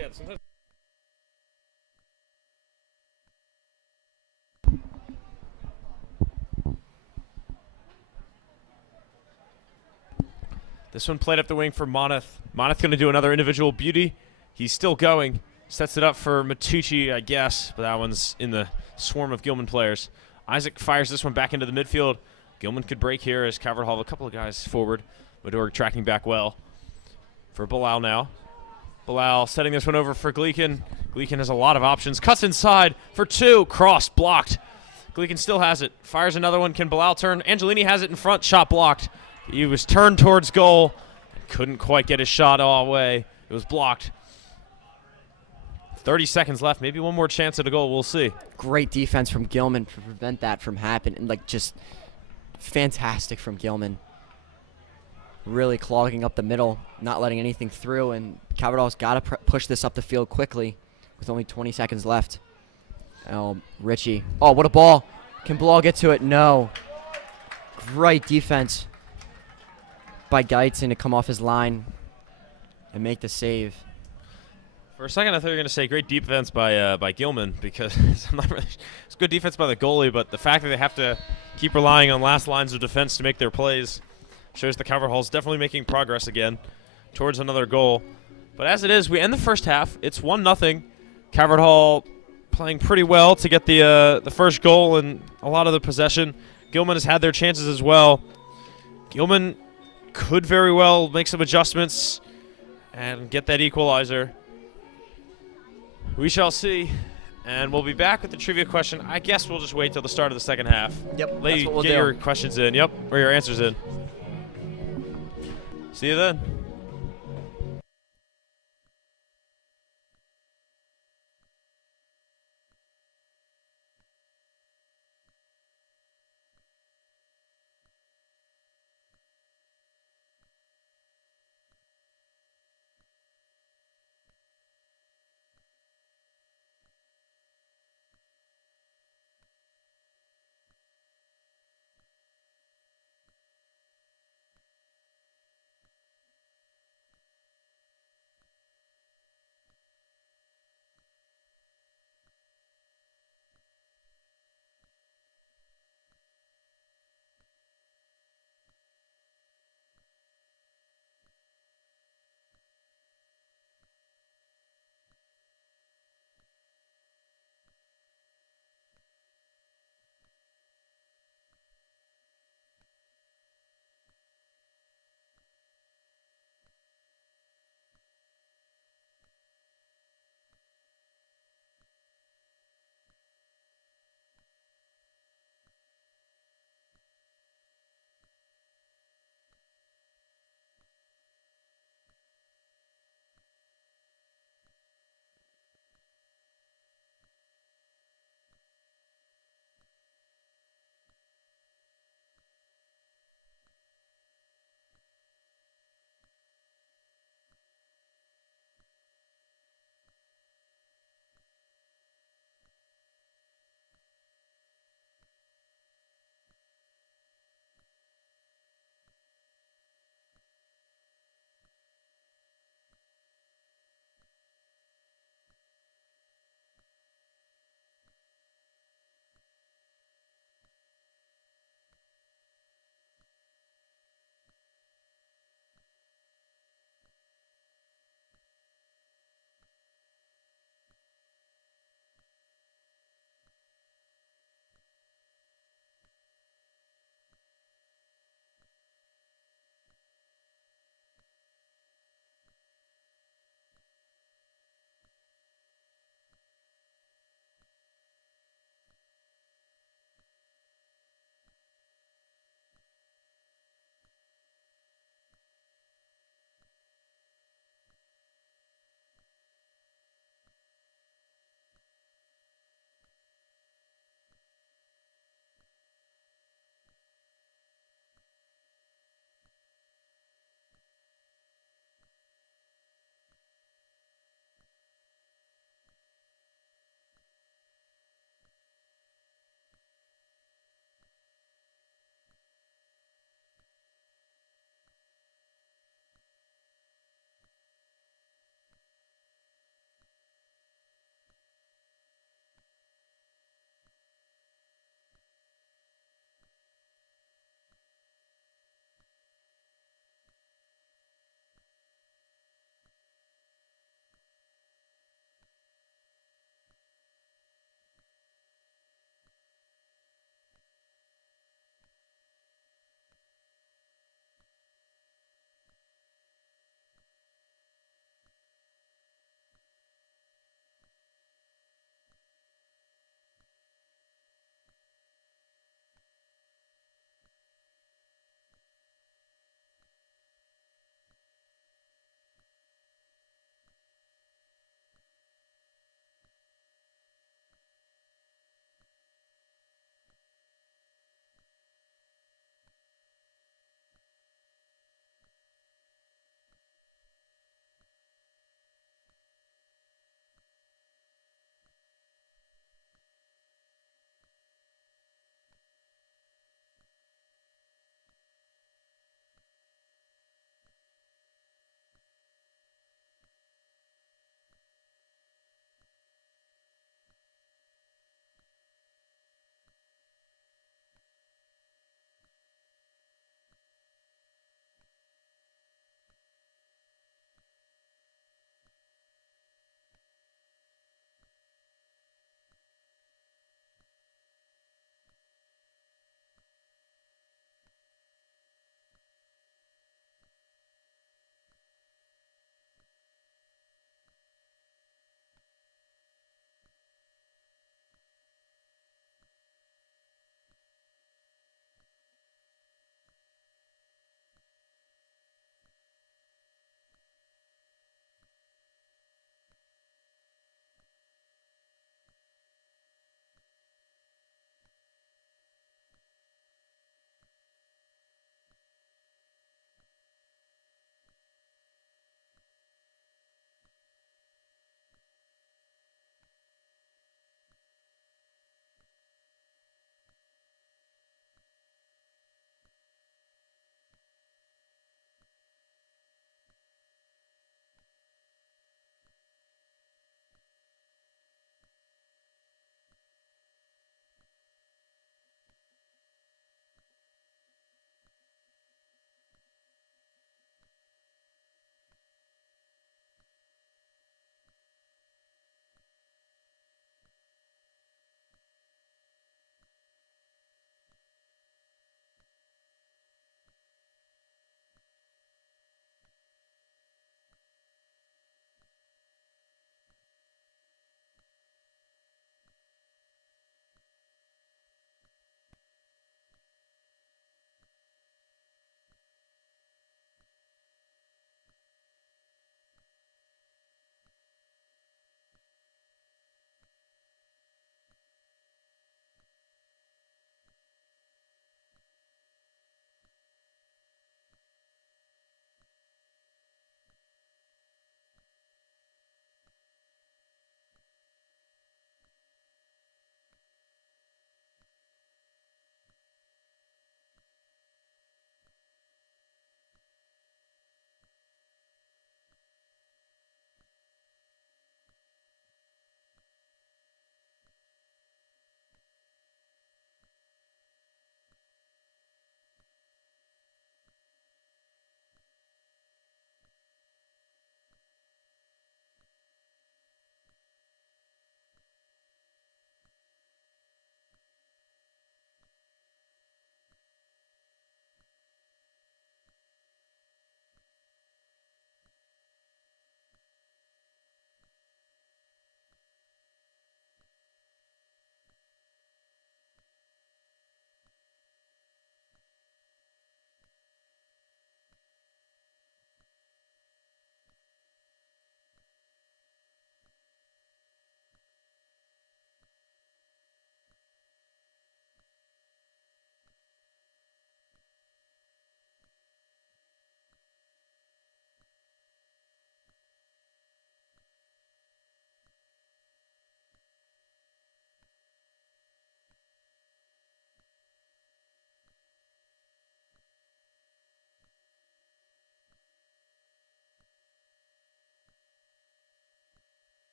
This one played up the wing for Moneth. Moneth going to do another individual beauty. He's still going. Sets it up for Matucci, I guess, but that one's in the swarm of Gilman players. Isaac fires this one back into the midfield. Gilman could break here as Calvert Hall, a couple of guys forward. Madorg tracking back well for Bilal now. Bilal setting this one over for Gleekin. Gleekin has a lot of options. Cuts inside for two. Cross blocked. Gleekin still has it. Fires another one. Can Bilal turn? Angelini has it in front. Shot blocked. He was turned towards goal. Couldn't quite get his shot all the way. It was blocked. 30 seconds left. Maybe one more chance at a goal. We'll see. Great defense from Gilman to prevent that from happening. Like, just fantastic from Gilman. Really clogging up the middle, not letting anything through, and Calvert-Hall's got to push this up the field quickly with only 20 seconds left. Oh, Richie. Oh, what a ball. Can Bilal get to it? No. Great defense by Geitzen to come off his line and make the save. For a second, I thought you were going to say great defense by Gilman, because I'm not really, it's good defense by the goalie, but the fact that they have to keep relying on last lines of defense to make their plays shows the Calvert Hall's definitely making progress again towards another goal. But as it is, we end the first half. It's 1-0. Calvert Hall playing pretty well to get the first goal and a lot of the possession. Gilman has had their chances as well. Gilman could very well make some adjustments and get that equalizer. We shall see. And we'll be back with the trivia question. I guess we'll just wait till the start of the second half. Yep, Let you get your questions in. Yep, or your answers in. See you then.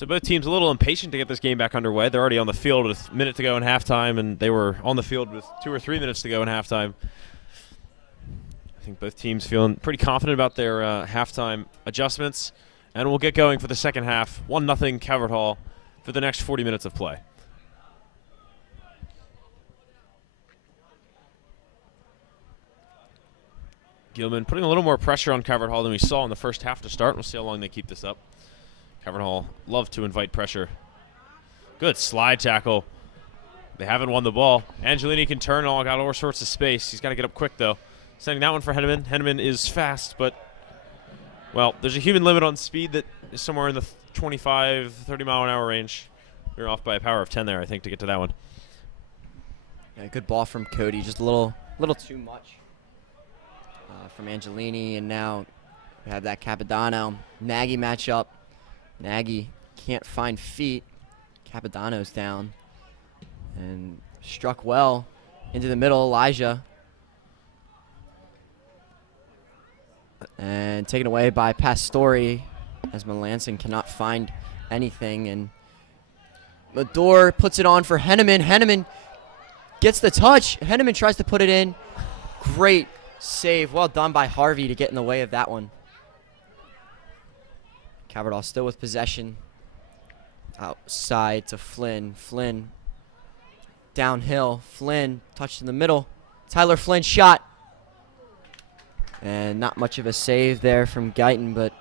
So both teams a little impatient to get this game back underway. They're already on the field with a minute to go in halftime, and they were on the field with 2 or 3 minutes to go in halftime. I think both teams feeling pretty confident about their halftime adjustments, and we'll get going for the second half. 1-0 Calvert Hall for the next 40 minutes of play. Gilman putting a little more pressure on Calvert Hall than we saw in the first half to start. We'll see how long they keep this up. Calvert Hall love to invite pressure. Good slide tackle. They haven't won the ball. Angelini can turn. Got all sorts of space. He's got to get up quick, though. Sending that one for Henneman. Henneman is fast, but, well, there's a human limit on speed that is somewhere in the 25, 30-mile-an-hour range. We're off by a power of 10 there, I think, to get to that one. Yeah, good ball from Cody. Just a little too much from Angelini, and now we have that Capodanno Nagy matchup. Nagy can't find feet. Capodanno's down and struck well into the middle. Elijah, and taken away by Pastore as Melanson cannot find anything, and Mador puts it on for Henneman. Henneman gets the touch. Henneman tries to put it in. Great save. Well done by Harvey to get in the way of that one. Calvert Hall still with possession. Outside to Flynn. Flynn downhill. Flynn touched in the middle. Tyler Flynn shot. And not much of a save there from Guyton, but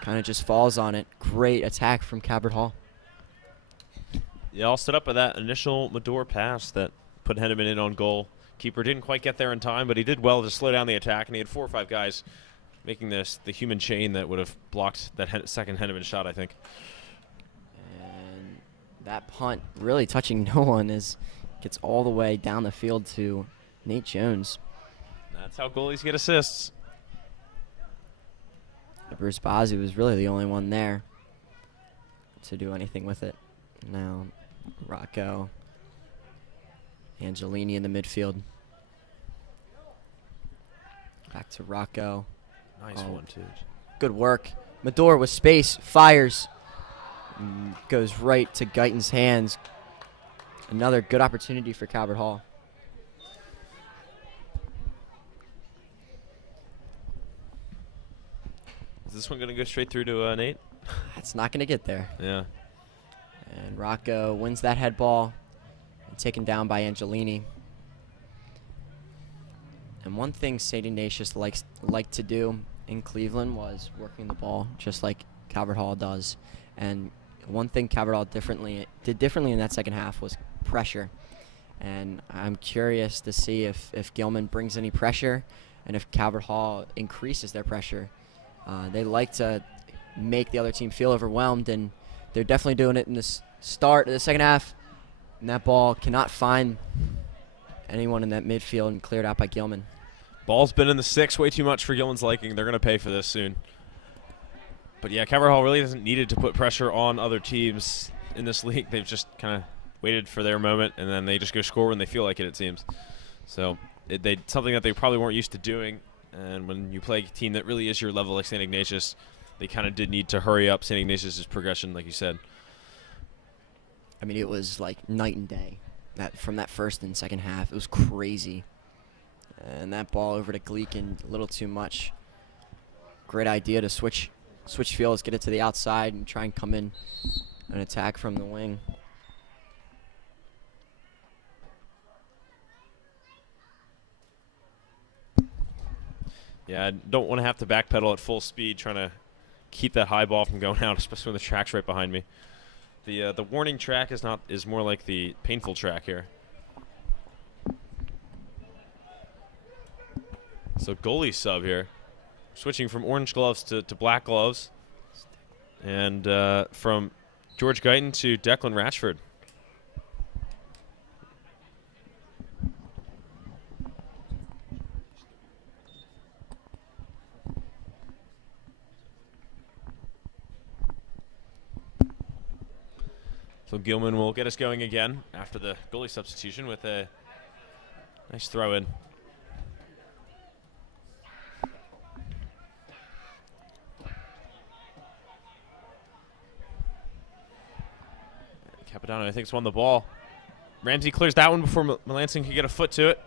kind of just falls on it. Great attack from Calvert Hall. Yeah, all set up by that initial Mador pass that put Henneman in on goal. Keeper didn't quite get there in time, but he did well to slow down the attack, and he had 4 or 5 guys making this the human chain that would have blocked that second Henneman shot, I think. And that punt really touching no one as gets all the way down the field to Nate Jones. That's how goalies get assists. Bruce Bazzi was really the only one there to do anything with it. Now Rocco Angelini in the midfield. Back to Rocco. Nice one, too. Good work. Mador with space, fires. Goes right to Guyton's hands. Another good opportunity for Calvert Hall. Is this one going to go straight through to Nate? It's not going to get there. Yeah. And Rocco wins that head ball and taken down by Angelini. And one thing St. Ignatius liked to do in Cleveland was working the ball just like Calvert Hall does. And one thing Calvert Hall did differently in that second half was pressure. And I'm curious to see if Gilman brings any pressure and if Calvert Hall increases their pressure. They like to make the other team feel overwhelmed, and they're definitely doing it in the start of the second half. And that ball cannot find anyone in that midfield and cleared out by Gilman. Ball's been in the 6 way too much for Gilman's liking. They're going to pay for this soon. But, yeah, Calvert Hall really hasn't needed to put pressure on other teams in this league. They've just kind of waited for their moment, and then they just go score when they feel like it seems. So something that they probably weren't used to doing. And when you play a team that really is your level like St. Ignatius, they kind of did need to hurry up St. Ignatius' progression, like you said. I mean, it was like night and day from that first and second half. It was crazy. And that ball over to Gleekin, a little too much. Great idea to switch fields, get it to the outside, and try and come in an attack from the wing. Yeah, I don't want to have to backpedal at full speed trying to keep that high ball from going out, especially when the track's right behind me. The warning track is more like the painful track here. So goalie sub here, switching from orange gloves to black gloves, and from George Guyton to Declan Ratchford. So Gilman will get us going again after the goalie substitution with a nice throw in. Capadano, I think, has won the ball. Ramsey clears that one before Melanson can get a foot to it.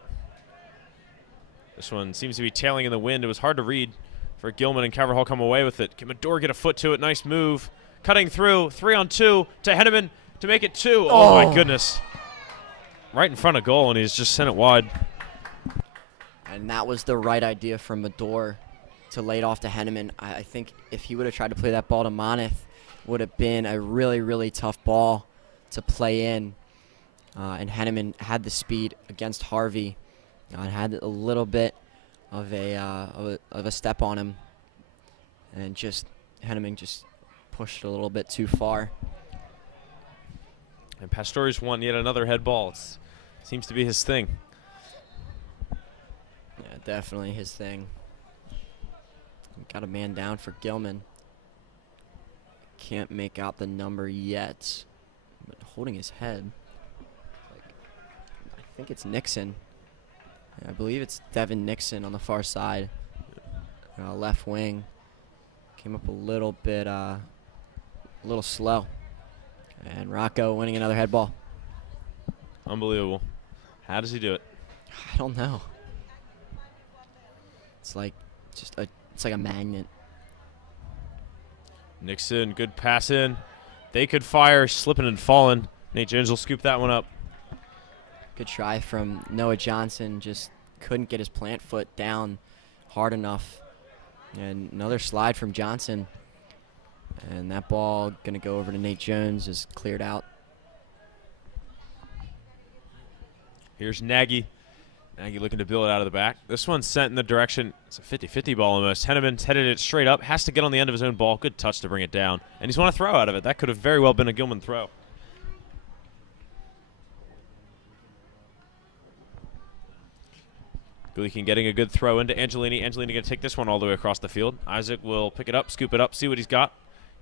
This one seems to be tailing in the wind. It was hard to read for Gilman, and Calvert Hall come away with it. Can Mador get a foot to it? Nice move. Cutting through, 3-on-2 to Henneman to make it 2. Oh, my goodness. Right in front of goal, and he's just sent it wide. And that was the right idea from Mador to lay it off to Henneman. I think if he would have tried to play that ball to Moneth, would have been a really, really tough ball to play in. And Henneman had the speed against Harvey. And had a little bit of a step on him. And Henneman just pushed it a little bit too far. And Pastorius won yet another head ball. It seems to be his thing. Yeah, definitely his thing. Got a man down for Gilman. Can't make out the number yet. But holding his head. I think it's Nixon. I believe it's Devin Nixon on the far side. Left wing. Came up a little bit, a little slow. And Rocco winning another head ball. Unbelievable. How does he do it? I don't know. It's like it's like a magnet. Nixon, good pass in. They could fire, slipping and falling. Nate Jones will scoop that one up. Good try from Noah Johnson. Just couldn't get his plant foot down hard enough. And another slide from Johnson. And that ball going to go over to Nate Jones, is cleared out. Here's Nagy. Nagy looking to build it out of the back. This one's sent in the direction. It's a 50-50 ball almost. Henneman's headed it straight up. Has to get on the end of his own ball. Good touch to bring it down. And he's won a throw out of it. That could have very well been a Gilman throw. Gleekin getting a good throw into Angelini. Angelini going to take this one all the way across the field. Isaac will pick it up, scoop it up, see what he's got.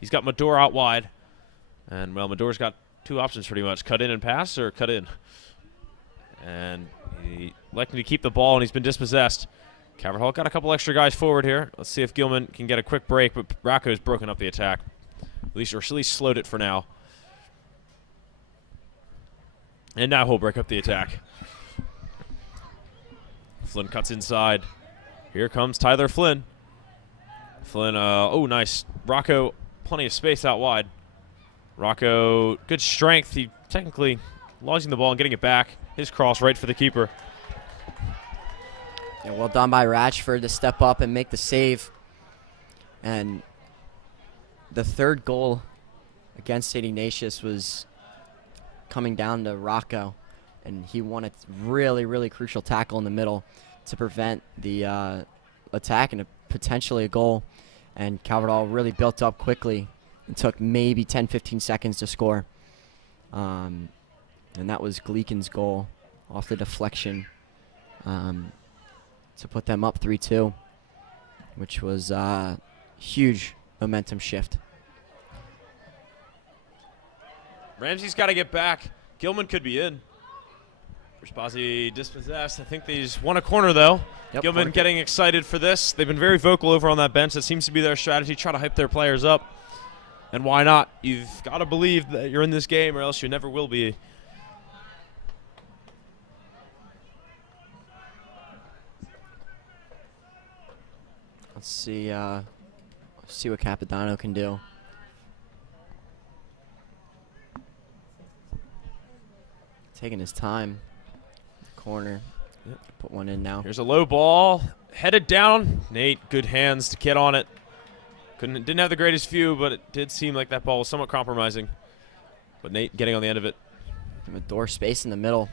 He's got Mador out wide. And, well, Mador's got two options pretty much. Cut in and pass or cut in. And he electing to keep the ball, and he's been dispossessed. Calvert Hall got a couple extra guys forward here. Let's see if Gilman can get a quick break, but Rocco's broken up the attack. At least slowed it for now. And now he'll break up the attack. Flynn cuts inside. Here comes Tyler Flynn. Flynn, oh, nice. Rocco, plenty of space out wide. Rocco, good strength. He technically lodging the ball and getting it back. His cross right for the keeper. Yeah, well done by Ratchford to step up and make the save. And the third goal against St. Ignatius was coming down to Rocco. And he won a really, really crucial tackle in the middle to prevent the attack and potentially a goal. And Calvert Hall really built up quickly. It took maybe 10, 15 seconds to score. And that was Gleekin's goal off the deflection to put them up 3-2, which was a huge momentum shift. Ramsey's got to get back. Gilman could be in. Spazzi dispossessed. I think they just won a corner, though. Yep, Gilman getting excited for this. They've been very vocal over on that bench. That seems to be their strategy, try to hype their players up. And why not? You've got to believe that you're in this game or else you never will be. Let's see what Capadano can do. Taking his time. Corner. Yep. Put one in now. Here's a low ball. Headed down. Nate, good hands to get on it. Didn't have the greatest view, but it did seem like that ball was somewhat compromising. But Nate getting on the end of it. A door space in the middle.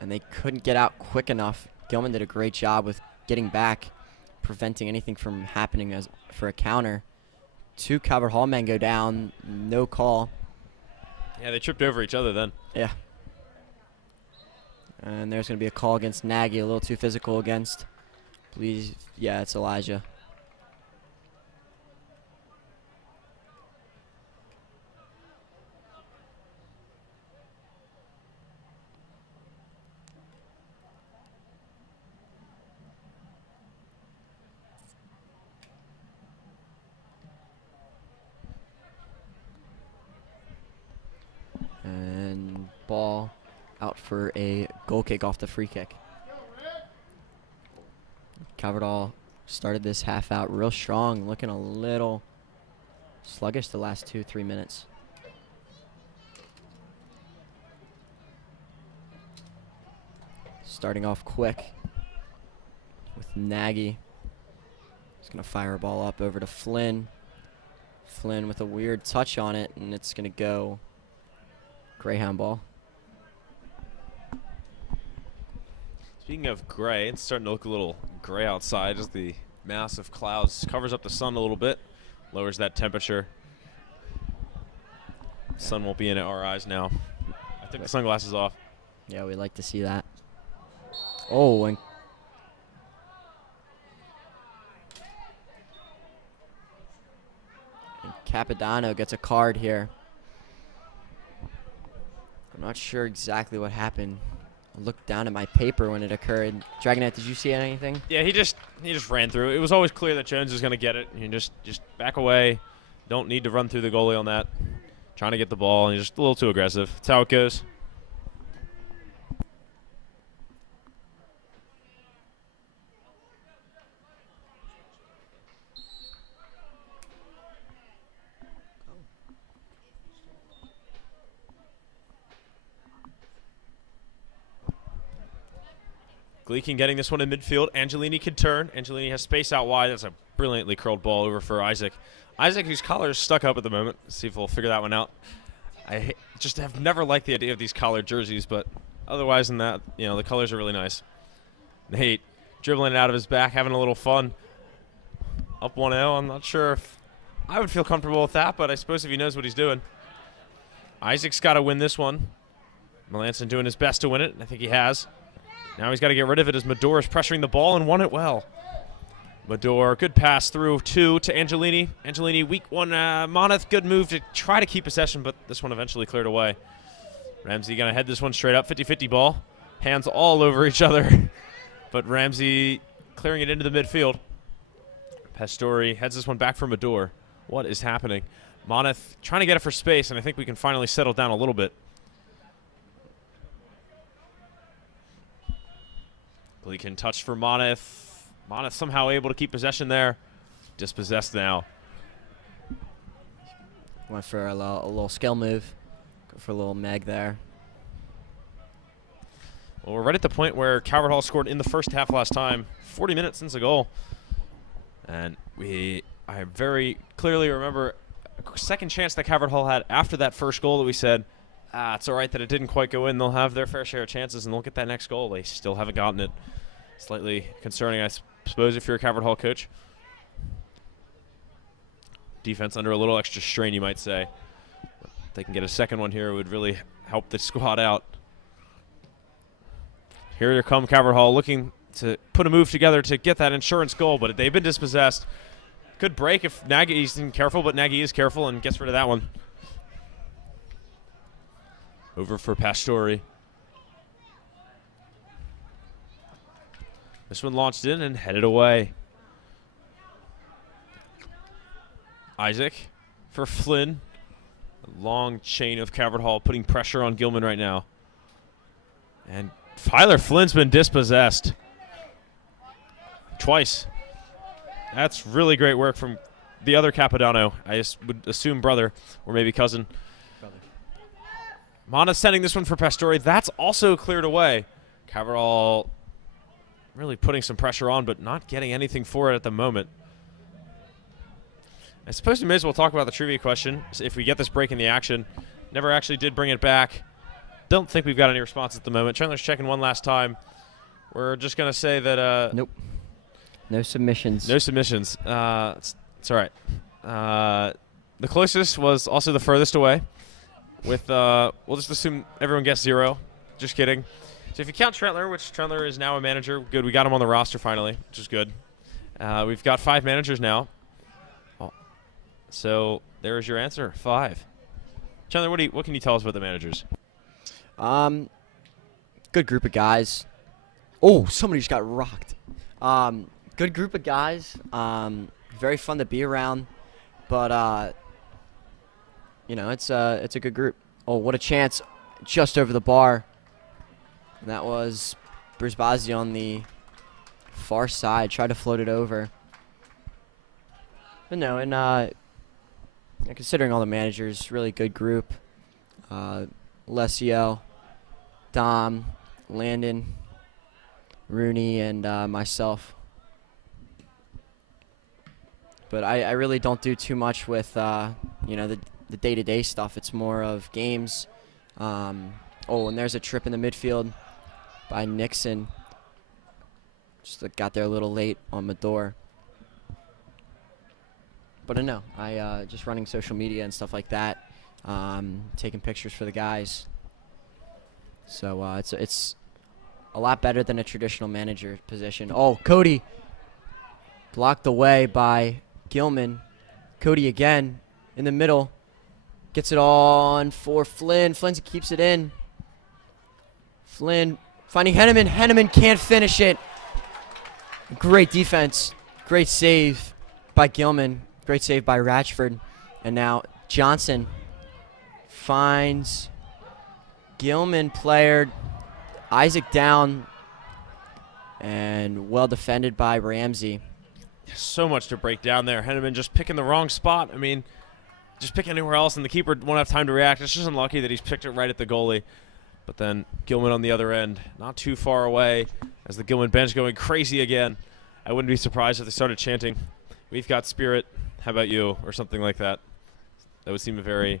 And they couldn't get out quick enough. Gilman did a great job with getting back, preventing anything from happening as for a counter. Two Calvert Hall men go down. No call. Yeah, they tripped over each other then. Yeah. And there's going to be a call against Nagy, a little too physical against. Please, yeah, it's Elijah. goal kick off the free kick. Calvert started this half out real strong, looking a little sluggish the last 2-3 minutes. Starting off quick with Nagy. He's going to fire a ball up over to Flynn. Flynn with a weird touch on it, and it's going to go Greyhound ball. Speaking of gray, it's starting to look a little gray outside as the mass of clouds covers up the sun a little bit, lowers that temperature. Sun won't be in our eyes now. I took the sunglasses off. Yeah, we like to see that. Oh, and Capodanno gets a card here. I'm not sure exactly what happened. I looked down at my paper when it occurred. Dragonette, did you see anything? Yeah, he just ran through. It was always clear that Jones was going to get it. You just back away. Don't need to run through the goalie on that. Trying to get the ball, and he's just a little too aggressive. That's how it goes. Gleekin getting this one in midfield. Angelini can turn. Angelini has space out wide. That's a brilliantly curled ball over for Isaac. Isaac, whose collar is stuck up at the moment. Let's see if we'll figure that one out. I just have never liked the idea of these collared jerseys, but otherwise than that, you know, the colors are really nice. Nate dribbling it out of his back, having a little fun. Up 1-0. I'm not sure if I would feel comfortable with that, but I suppose if he knows what he's doing. Isaac's got to win this one. Melanson doing his best to win it, and I think he has. Now he's got to get rid of it as Mador is pressuring the ball and won it well. Mador, good pass through two to Angelini. Angelini, weak one. Moneth, good move to try to keep possession, but this one eventually cleared away. Ramsey going to head this one straight up. 50-50 ball. Hands all over each other. But Ramsey clearing it into the midfield. Pastore heads this one back for Mador. What is happening? Moneth trying to get it for space, and I think we can finally settle down a little bit. Gleekin touch for Moneth. Moneth somehow able to keep possession there. Dispossessed now. Went for a little skill move. Go for a little meg there. Well, we're right at the point where Calvert Hall scored in the first half last time. 40 minutes since a goal. And I very clearly remember a second chance that Calvert Hall had after that first goal that we said, it's all right that it didn't quite go in. They'll have their fair share of chances, and they'll get that next goal. They still haven't gotten it. Slightly concerning, I suppose, if you're a Calvert Hall coach. Defense under a little extra strain, you might say. If they can get a second one here, it would really help the squad out. Here come Calvert Hall looking to put a move together to get that insurance goal, but they've been dispossessed. Good break if Nagy isn't careful, but Nagy is careful and gets rid of that one. Over for Pastore. This one launched in and headed away. Isaac for Flynn. A long chain of Calvert Hall putting pressure on Gilman right now. And Tyler Flynn's been dispossessed. Twice. That's really great work from the other Capodanno. I just would assume brother or maybe cousin. Mana sending this one for Pastore. That's also cleared away. Calvert Hall really putting some pressure on, but not getting anything for it at the moment. I suppose we may as well talk about the trivia question. If we get this break in the action, never actually did bring it back. Don't think we've got any response at the moment. Chandler's checking one last time. We're just going to say that... nope. No submissions. No submissions. It's all right. The closest was also the furthest away. With we'll just assume everyone gets 0. Just kidding. So if you count Trentler, which Trentler is now a manager, good. We got him on the roster finally, which is good. We've got 5 managers now. Oh. So there's your answer, 5. Chandler, what can you tell us about the managers? Good group of guys. Oh, somebody just got rocked. Good group of guys. Very fun to be around, but you know, it's a good group. Oh, what a chance! Just over the bar. And that was Brzbazzi on the far side. Tried to float it over. But no, and considering all the managers, really good group. Alessio, Dom, Landon, Rooney, and myself. But I really don't do too much with the day-to-day stuff. It's more of games. And there's a trip in the midfield by Nixon. Just got there a little late on Mador. But no, I just running social media and stuff like that, taking pictures for the guys. So it's a lot better than a traditional manager position. Oh, Cody blocked away by Gilman. Cody again in the middle. Gets it on for Flynn. Flynn keeps it in. Flynn finding Henneman. Henneman can't finish it. Great defense. Great save by Gilman. Great save by Ratchford. And now Johnson finds Gilman player Isaac down. And well defended by Ramsey. So much to break down there. Henneman just picking the wrong spot. I mean, just pick anywhere else, and the keeper won't have time to react. It's just unlucky that he's picked it right at the goalie. But then Gilman on the other end, not too far away, as the Gilman bench going crazy again. I wouldn't be surprised if they started chanting, "We've got spirit, how about you?" or something like that. That would seem a very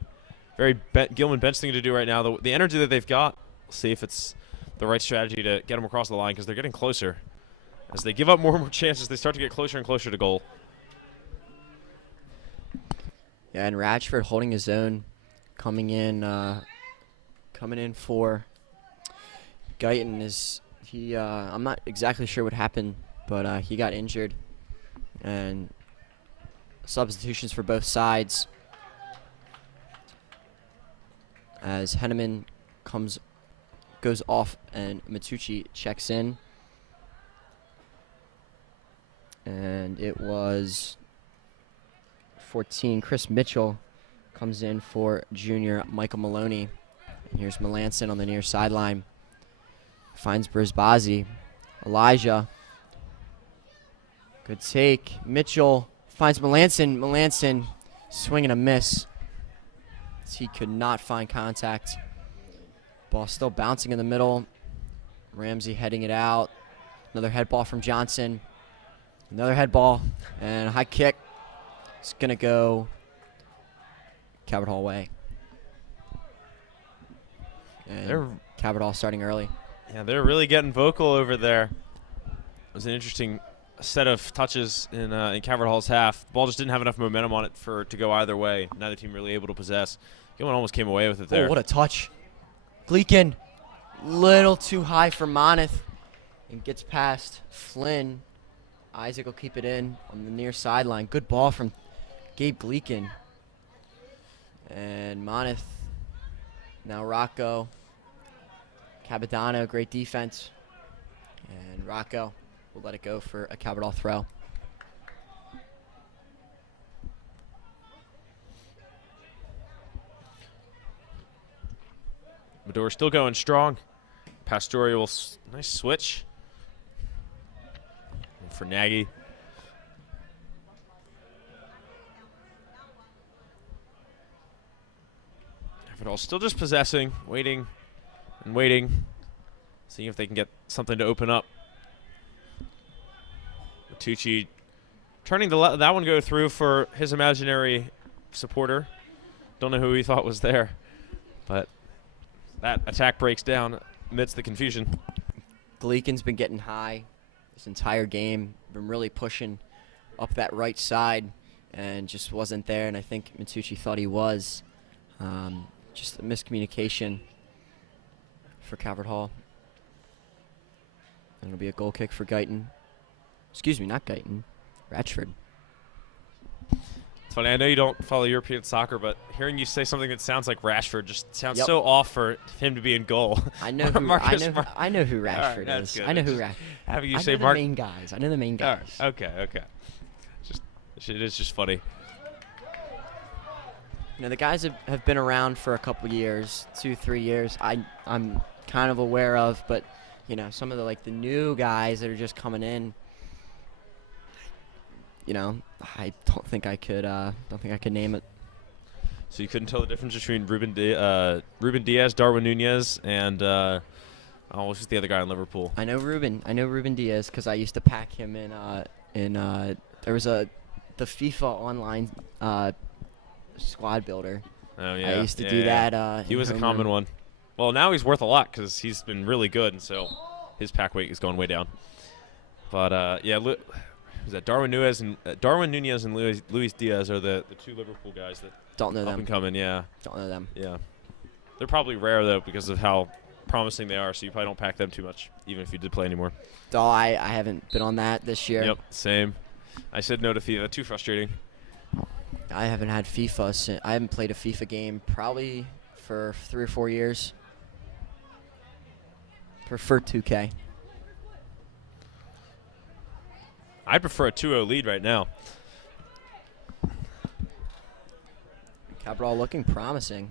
Gilman bench thing to do right now. The energy that they've got, we'll see if it's the right strategy to get them across the line, because they're getting closer. As they give up more and more chances, they start to get closer and closer to goal. Yeah, and Ratchford holding his own, coming in for Guyton. I'm not exactly sure what happened, but he got injured, and substitutions for both sides as Henneman goes off and Matucci checks in, and it was 14. Chris Mitchell comes in for junior Michael Maloney. And here's Melanson on the near sideline. Finds Brzbazzi. Elijah. Good take. Mitchell finds Melanson. Melanson swing and a miss. He could not find contact. Ball still bouncing in the middle. Ramsey heading it out. Another head ball from Johnson. Another head ball and a high kick. It's going to go Cabot Hall way. And Cabot Hall starting early. Yeah, they're really getting vocal over there. It was an interesting set of touches in Cabot Hall's half. The ball just didn't have enough momentum on it to go either way. Neither team really able to possess. Gilman almost came away with it there. Oh, what a touch. Gleekin, little too high for Moneth. And gets past Flynn. Isaac will keep it in on the near sideline. Good ball from Gabe Gleekin. And Moneth. Now Rocco. Cabadano, great defense. And Rocco will let it go for a Cabot Hall throw. Mador still going strong. Pastoral, nice switch for Nagy. Everett still just possessing, waiting and waiting, seeing if they can get something to open up. Matucci turning that one go through for his imaginary supporter. Don't know who he thought was there, but that attack breaks down amidst the confusion. Gleekin's been getting high this entire game, been really pushing up that right side and just wasn't there, and I think Matucci thought he was. Just a miscommunication for Calvert Hall. And it'll be a goal kick for Guyton. Excuse me, not Guyton. Ratchford. It's funny, I know you don't follow European soccer, but hearing you say something that sounds like Rashford just sounds Yep. so off for him to be in goal. I know who I know who Rashford that's is. good. I know who Rashford. Having you I say know the Mark. main guys. I know the main guys. Okay. It is just funny. You know, the guys have been around for a couple years, 2-3 years. I'm kind of aware of, but some of the new guys that are just coming in, I don't think I could name it. So you couldn't tell the difference between Ruben Diaz, Darwin Nunez, and what's the other guy in Liverpool? I know Ruben Diaz because I used to pack him in there was the FIFA online squad builder. Oh yeah, I used to do that. He was a common one. Well, now he's worth a lot because he's been really good, and so his pack weight is going way down. But is that Darwin Nunez and Luis Diaz are the two Liverpool guys that don't know up them. And coming, yeah. Don't know them. Yeah, they're probably rare though because of how promising they are. So you probably don't pack them too much, even if you did play anymore. Oh, I haven't been on that this year. Yep, same. I said no to FIFA. Too frustrating. I haven't had FIFA. I haven't played a FIFA game probably for 3 or 4 years. Prefer 2K. I prefer a 2-0 lead right now. Cabral looking promising.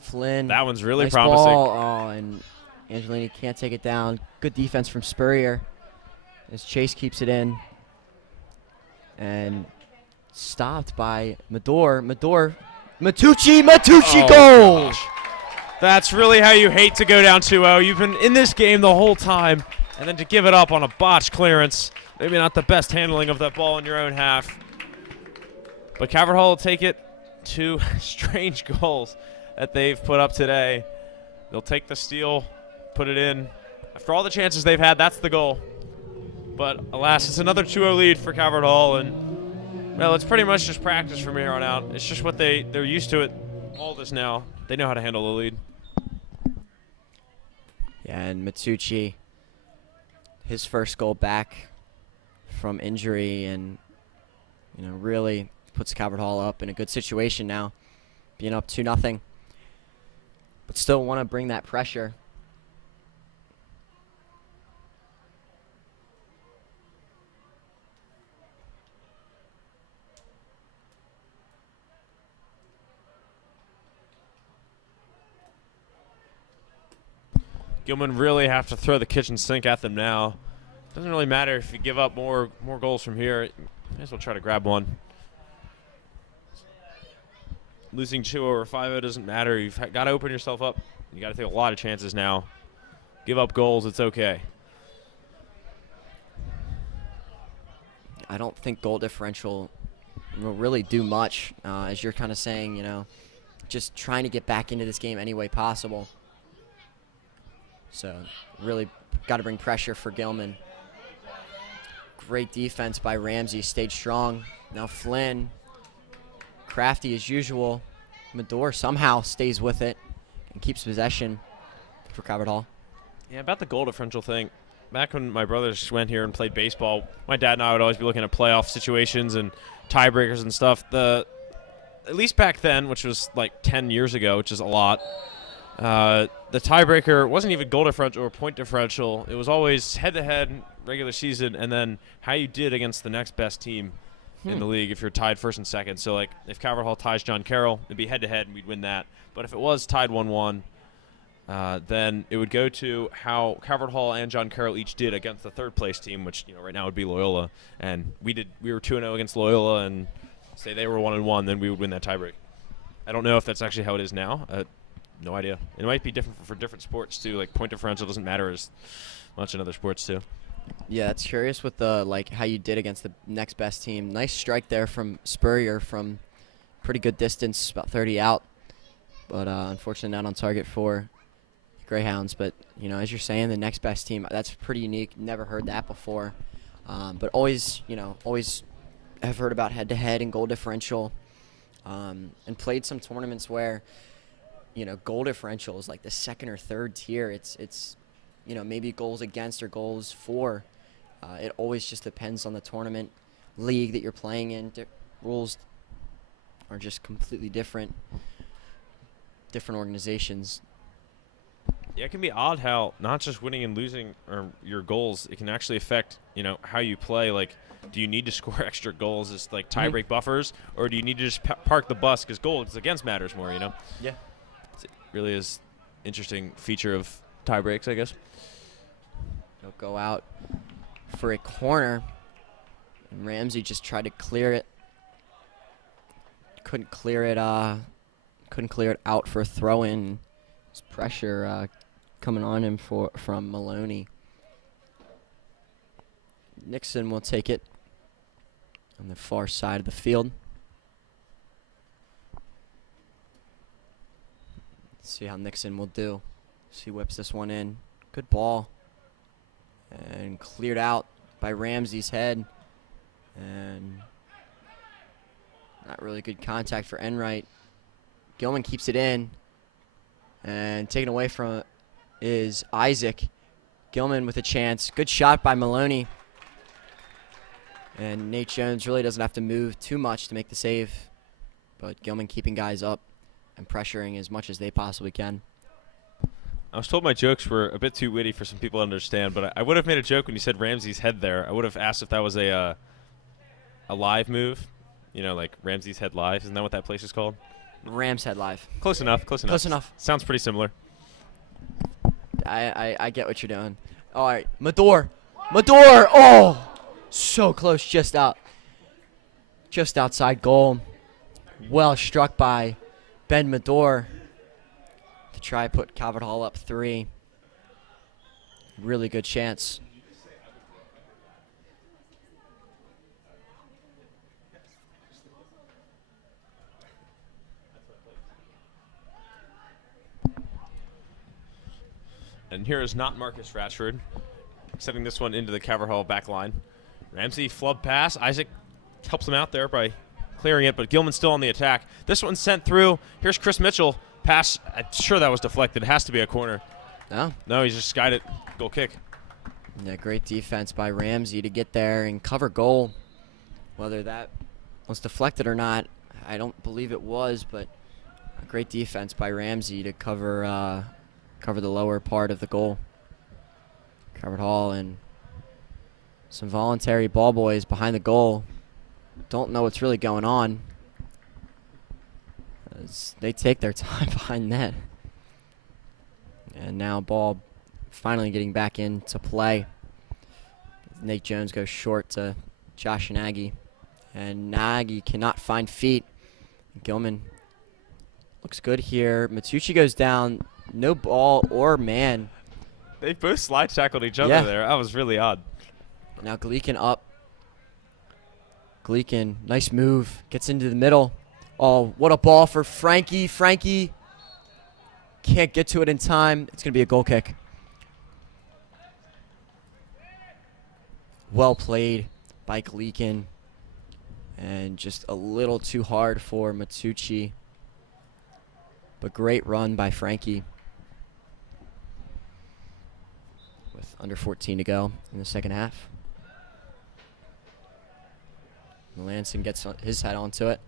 Flynn. That one's really nice promising. Ball. Oh, and Angelini can't take it down. Good defense from Spurrier as Chase keeps it in. And stopped by Matucci goal! Gosh. That's really how you hate to go down 2-0. You've been in this game the whole time, and then to give it up on a botched clearance. Maybe not the best handling of that ball in your own half. But Calvert Hall will take it. 2 strange goals that they've put up today. They'll take the steal, put it in. After all the chances they've had, that's the goal. But alas, it's another 2-0 lead for Calvert Hall, and well, it's pretty much just practice from here on out. It's just what they're used to it. All this now, they know how to handle the lead. Yeah, and Matucci, his first goal back from injury, and really puts Calvert Hall up in a good situation now, being up 2-0, but still want to bring that pressure. Gilman really have to throw the kitchen sink at them now. Doesn't really matter if you give up more goals from here. You may as well try to grab one. Losing 2-0 or 5-0 doesn't matter. You've got to open yourself up. You got to take a lot of chances now. Give up goals, it's okay. I don't think goal differential will really do much, as you're kind of saying, just trying to get back into this game any way possible. So really got to bring pressure for Gilman. Great defense by Ramsey, stayed strong. Now Flynn, crafty as usual. Mador somehow stays with it and keeps possession for Calvert Hall. Yeah, about the goal differential thing. Back when my brothers went here and played baseball, my dad and I would always be looking at playoff situations and tiebreakers and stuff. At least back then, which was like 10 years ago, which is a lot, the tiebreaker wasn't even goal differential or point differential. It was always head-to-head, regular season, and then how you did against the next best team in the league if you're tied first and second. So, like, if Calvert Hall ties John Carroll, it'd be head-to-head, and we'd win that. But if it was tied 1-1, then it would go to how Calvert Hall and John Carroll each did against the third-place team, which right now would be Loyola. And we were 2-0 against Loyola, and say they were 1-1, then we would win that tiebreak. I don't know if that's actually how it is now. No idea. It might be different for different sports too. Like point differential doesn't matter as much in other sports too. Yeah, that's curious with the how you did against the next best team. Nice strike there from Spurrier from pretty good distance, about 30 out, but unfortunately not on target for Greyhounds. But as you're saying, the next best team, that's pretty unique. Never heard that before. But always have heard about head-to-head and goal differential, and played some tournaments where goal differential is like the second or third tier. It's maybe goals against or goals for. It always just depends on the tournament league that you're playing in. Rules are just completely different organizations. Yeah, it can be odd how not just winning and losing or your goals, it can actually affect how you play. Like, do you need to score extra goals as like tie-break buffers, or do you need to just park the bus because goals against matters more? Yeah. It really is interesting feature of tie breaks, I guess. They'll go out for a corner. And Ramsey just tried to clear it. Couldn't clear it out for a throw-in. There's pressure coming on him from Maloney. Nixon will take it on the far side of the field. Let's see how Nixon will do. He whips this one in. Good ball. And cleared out by Ramsey's head. And not really good contact for Enright. Gilman keeps it in. And taken away from is Isaac. Gilman with a chance. Good shot by Maloney. And Nate Jones really doesn't have to move too much to make the save. But Gilman keeping guys up and pressuring as much as they possibly can. I was told my jokes were a bit too witty for some people to understand, but I would have made a joke when you said Ramsey's head there. I would have asked if that was a live move. You know, like Ramsey's Head Live. Isn't that what that place is called? Rams Head Live. Close enough. Close enough. Close enough. Sounds pretty similar. I get what you're doing. All right, Mador. Oh, so close, just outside goal. Well struck by Ben Mador to try to put Calvert Hall up 3. Really good chance. And here is not Marcus Ratchford, sending this one into the Calvert Hall back line. Ramsey flub pass. Isaac helps him out there by clearing it, but Gilman's still on the attack. This one's sent through. Here's Chris Mitchell. Pass. I'm sure that was deflected. It has to be a corner. No. No, he's just skied it. Goal kick. Yeah, great defense by Ramsey to get there and cover goal. Whether that was deflected or not, I don't believe it was, but a great defense by Ramsey to cover the lower part of the goal. Calvert Hall and some voluntary ball boys behind the goal. Don't know what's really going on, as they take their time behind net. And now ball finally getting back into play. Nate Jones goes short to Josh Nagy. And Nagy cannot find feet. Gilman looks good here. Matucci goes down. No ball or man. They both slide tackled each other there. That was really odd. Now Gleekin up. Gleekin, nice move. Gets into the middle. Oh, what a ball for Frankie. Frankie can't get to it in time. It's going to be a goal kick. Well played by Gleekin. And just a little too hard for Matucci. But great run by Frankie. With under 14 to go in the second half. Melanson gets his head onto it.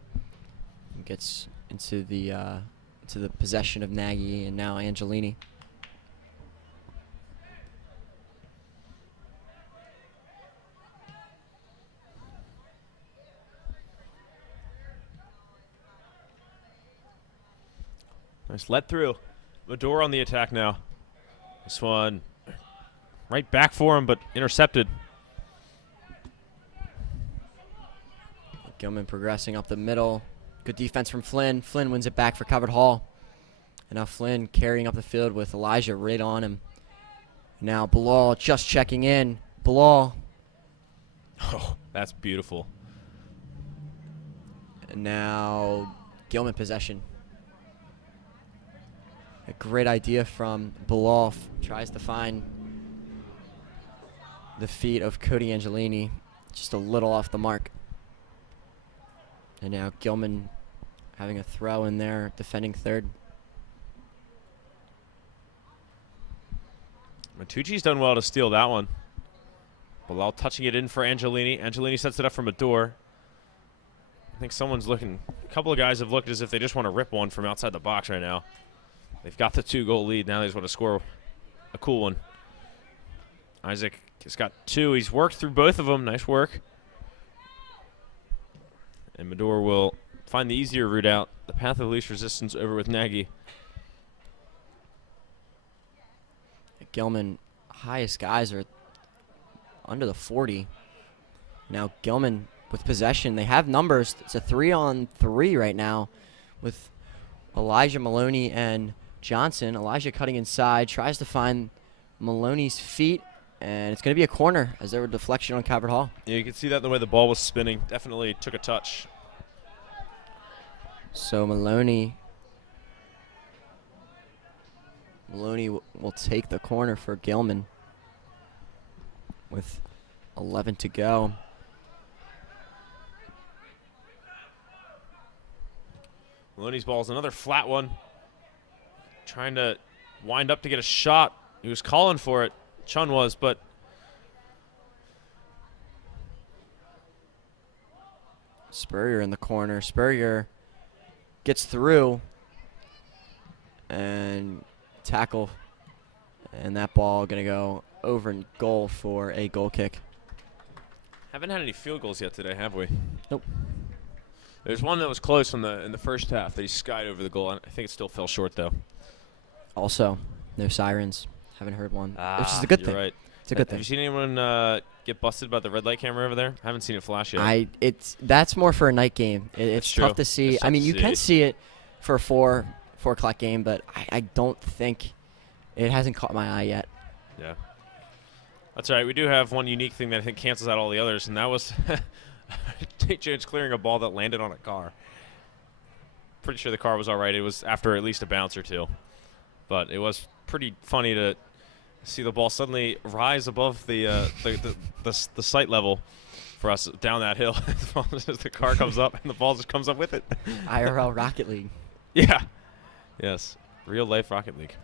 And gets into the possession of Nagy and now Angelini. Nice let through. Mador on the attack now. This one right back for him, but intercepted. Gilman progressing up the middle. Good defense from Flynn. Flynn wins it back for Calvert Hall. And now Flynn carrying up the field with Elijah right on him. Now Bilal just checking in. Bilal. Oh, that's beautiful. And now Gilman possession. A great idea from Bilal. Tries to find the feet of Cody Angelini. Just a little off the mark. And now Gilman having a throw in there, defending third. Matucci's done well to steal that one. Bilal touching it in for Angelini. Angelini sets it up from a door. I think someone's looking. A couple of guys have looked as if they just want to rip one from outside the box right now. They've got the 2-goal lead. Now they just want to score a cool one. Isaac has got 2. He's worked through both of them. Nice work. And Mador will find the easier route out. The path of least resistance over with Nagy. Gilman highest guys are under the 40. Now Gilman with possession. They have numbers. It's a 3-on-3 right now with Elijah, Maloney, and Johnson. Elijah cutting inside, tries to find Maloney's feet, and it's going to be a corner as there were deflection on Calvert Hall. Yeah, you can see that in the way the ball was spinning. Definitely took a touch. So Maloney will take the corner for Gilman with 11 to go. Maloney's ball is another flat one. Trying to wind up to get a shot. He was calling for it. Chun was, but Spurrier in the corner. Spurrier gets through and tackle, and that ball going to go over and goal for a goal kick. haven't had any field goals yet today, have we? Nope. There's one that was close in the first half that he skied over the goal. I think it still fell short, though. Also, no sirens. Haven't heard one, which is a good thing. Right. It's a good Have thing. you seen anyone get busted by the red light camera over there? I haven't seen it flash yet. That's more for a night game. It's true. tough to see. It's tough I mean, to you see. can see it for a 4 o'clock game, but I don't think it hasn't caught my eye yet. Yeah. That's all right. We do have one unique thing that I think cancels out all the others, and that was Tate Jones clearing a ball that landed on a car. Pretty sure the car was all right. It was after at least a bounce or two. But it was pretty funny to see the ball suddenly rise above the sight level for us down that hill. As the car comes up, and the ball just comes up with it. IRL Rocket League. Yeah. Yes. Real life Rocket League.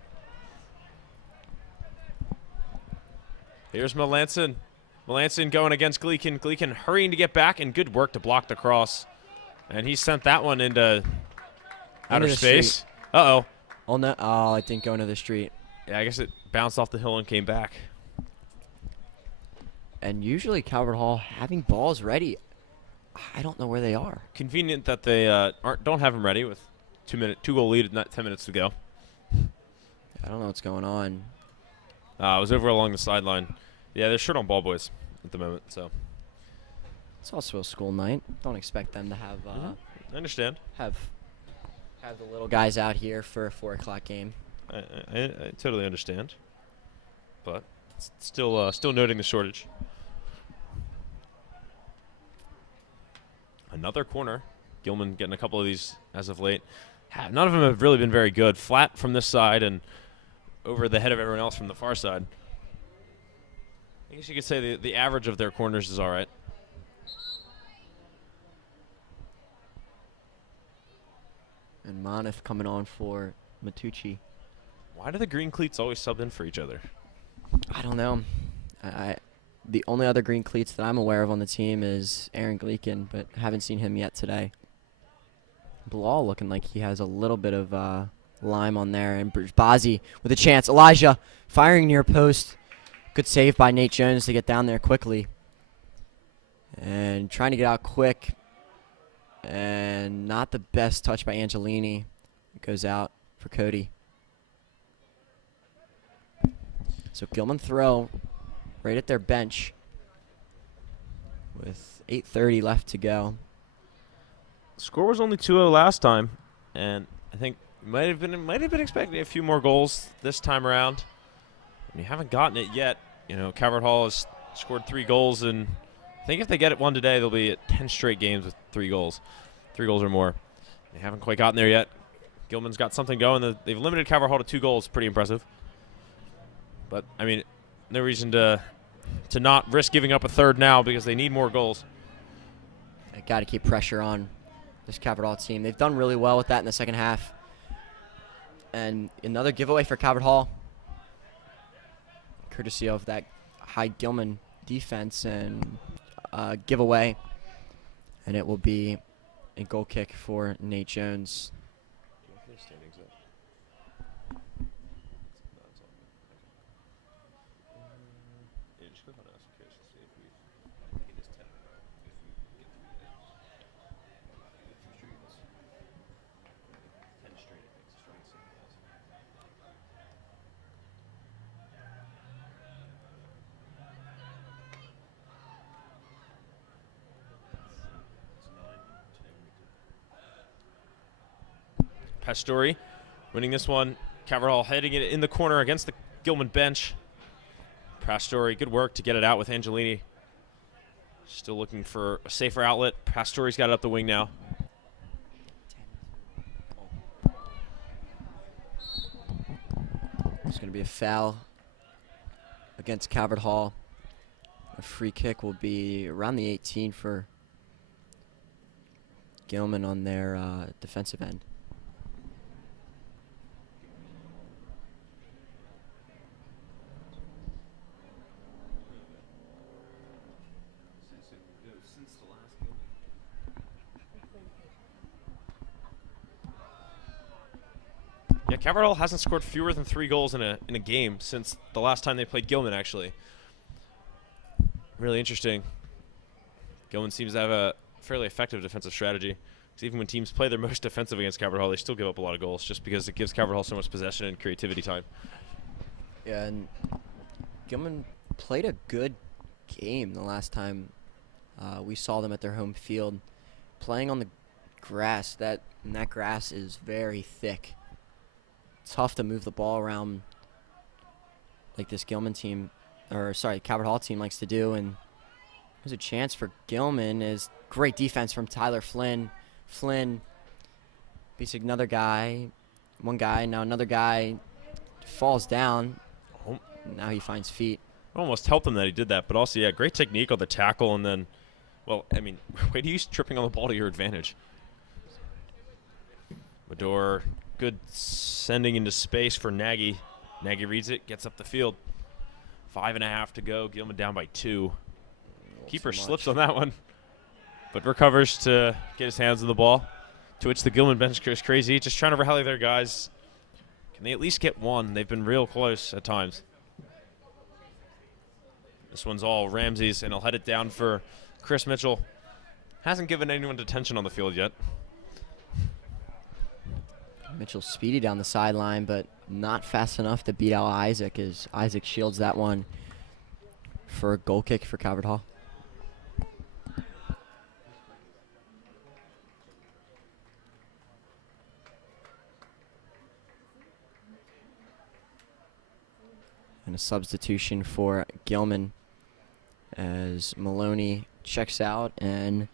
Here's Melanson. Melanson going against Gleekin. Gleekin hurrying to get back, and good work to block the cross. And he sent that one into outer space. Uh-oh. Oh, no. Oh, it didn't go into the street. Yeah, I guess it bounced off the hill and came back. And usually Calvert Hall having balls ready, I don't know where they are. Convenient that they don't have them ready with 2-goal lead, not 10 minutes to go. I don't know what's going on. I was over along the sideline. Yeah, they're short on ball boys at the moment, so. It's also a school night. Don't expect them to have I understand. have the little guys out here for a 4 o'clock game. I totally understand. But still noting the shortage. Another corner. Gilman getting a couple of these as of late. None of them have really been very good. Flat from this side and over the head of everyone else from the far side. I guess you could say the average of their corners is all right. And Monif coming on for Matucci. Why do the green cleats always sub in for each other? I don't know. The only other green cleats that I'm aware of on the team is Aaron Gleekin, but haven't seen him yet today. Bilal looking like he has a little bit of lime on there. And Bazzi with a chance. Elijah firing near post. Good save by Nate Jones to get down there quickly. And trying to get out quick. And not the best touch by Angelini. It goes out for Cody. So Gilman throw right at their bench with 8:30 left to go. Score was only 2-0 last time, and I think might have been expecting a few more goals this time around. We haven't gotten it yet. You know, Calvert Hall has scored 3 goals, and I think if they get it one today, they'll be at 10 straight games with 3 goals or more. They haven't quite gotten there yet. Gilman's got something going. They've limited Calvert Hall to 2 goals. Pretty impressive. But I mean, no reason to not risk giving up a third now because they need more goals. They got to keep pressure on this Calvert Hall team. They've done really well with that in the second half. And another giveaway for Calvert Hall, courtesy of that high Gilman defense and giveaway. And it will be a goal kick for Nate Jones. Pastore winning this one. Calvert Hall heading it in the corner against the Gilman bench. Pastore, good work to get it out with Angelini. Still looking for a safer outlet. Pastore's got it up the wing now. There's going to be a foul against Calvert Hall. A free kick will be around the 18 for Gilman on their defensive end. Yeah, Calvert Hall hasn't scored fewer than 3 goals in a game since the last time they played Gilman, actually. Really interesting. Gilman seems to have a fairly effective defensive strategy. Because even when teams play their most defensive against Calvert Hall, they still give up a lot of goals just because it gives Calvert Hall so much possession and creativity time. Yeah, and Gilman played a good game the last time we saw them at their home field. Playing on the grass, that grass is very thick. Tough to move the ball around like this Gilman team, or sorry, Calvert Hall team likes to do. And there's a chance for Gilman. Is great defense from Tyler Flynn. Flynn beats another guy, one guy, now another guy falls down. Oh. Now he finds feet. Almost helped him that he did that, but also, yeah, great technique on the tackle, and then, well, I mean, way to use tripping on the ball to your advantage. Mador, good sending into space for Nagy. Nagy reads it, gets up the field. 5.5 to go. Gilman down by 2. Keeper slips on that one, but recovers to get his hands on the ball. To which the Gilman bench goes crazy, just trying to rally their guys. Can they at least get one? They've been real close at times. This one's all Ramsey's, and he'll head it down for Chris Mitchell. Hasn't given anyone detention on the field yet. Mitchell speedy down the sideline, but not fast enough to beat out Isaac, as Isaac shields that one for a goal kick for Calvert Hall. And a substitution for Gilman as Maloney checks out, and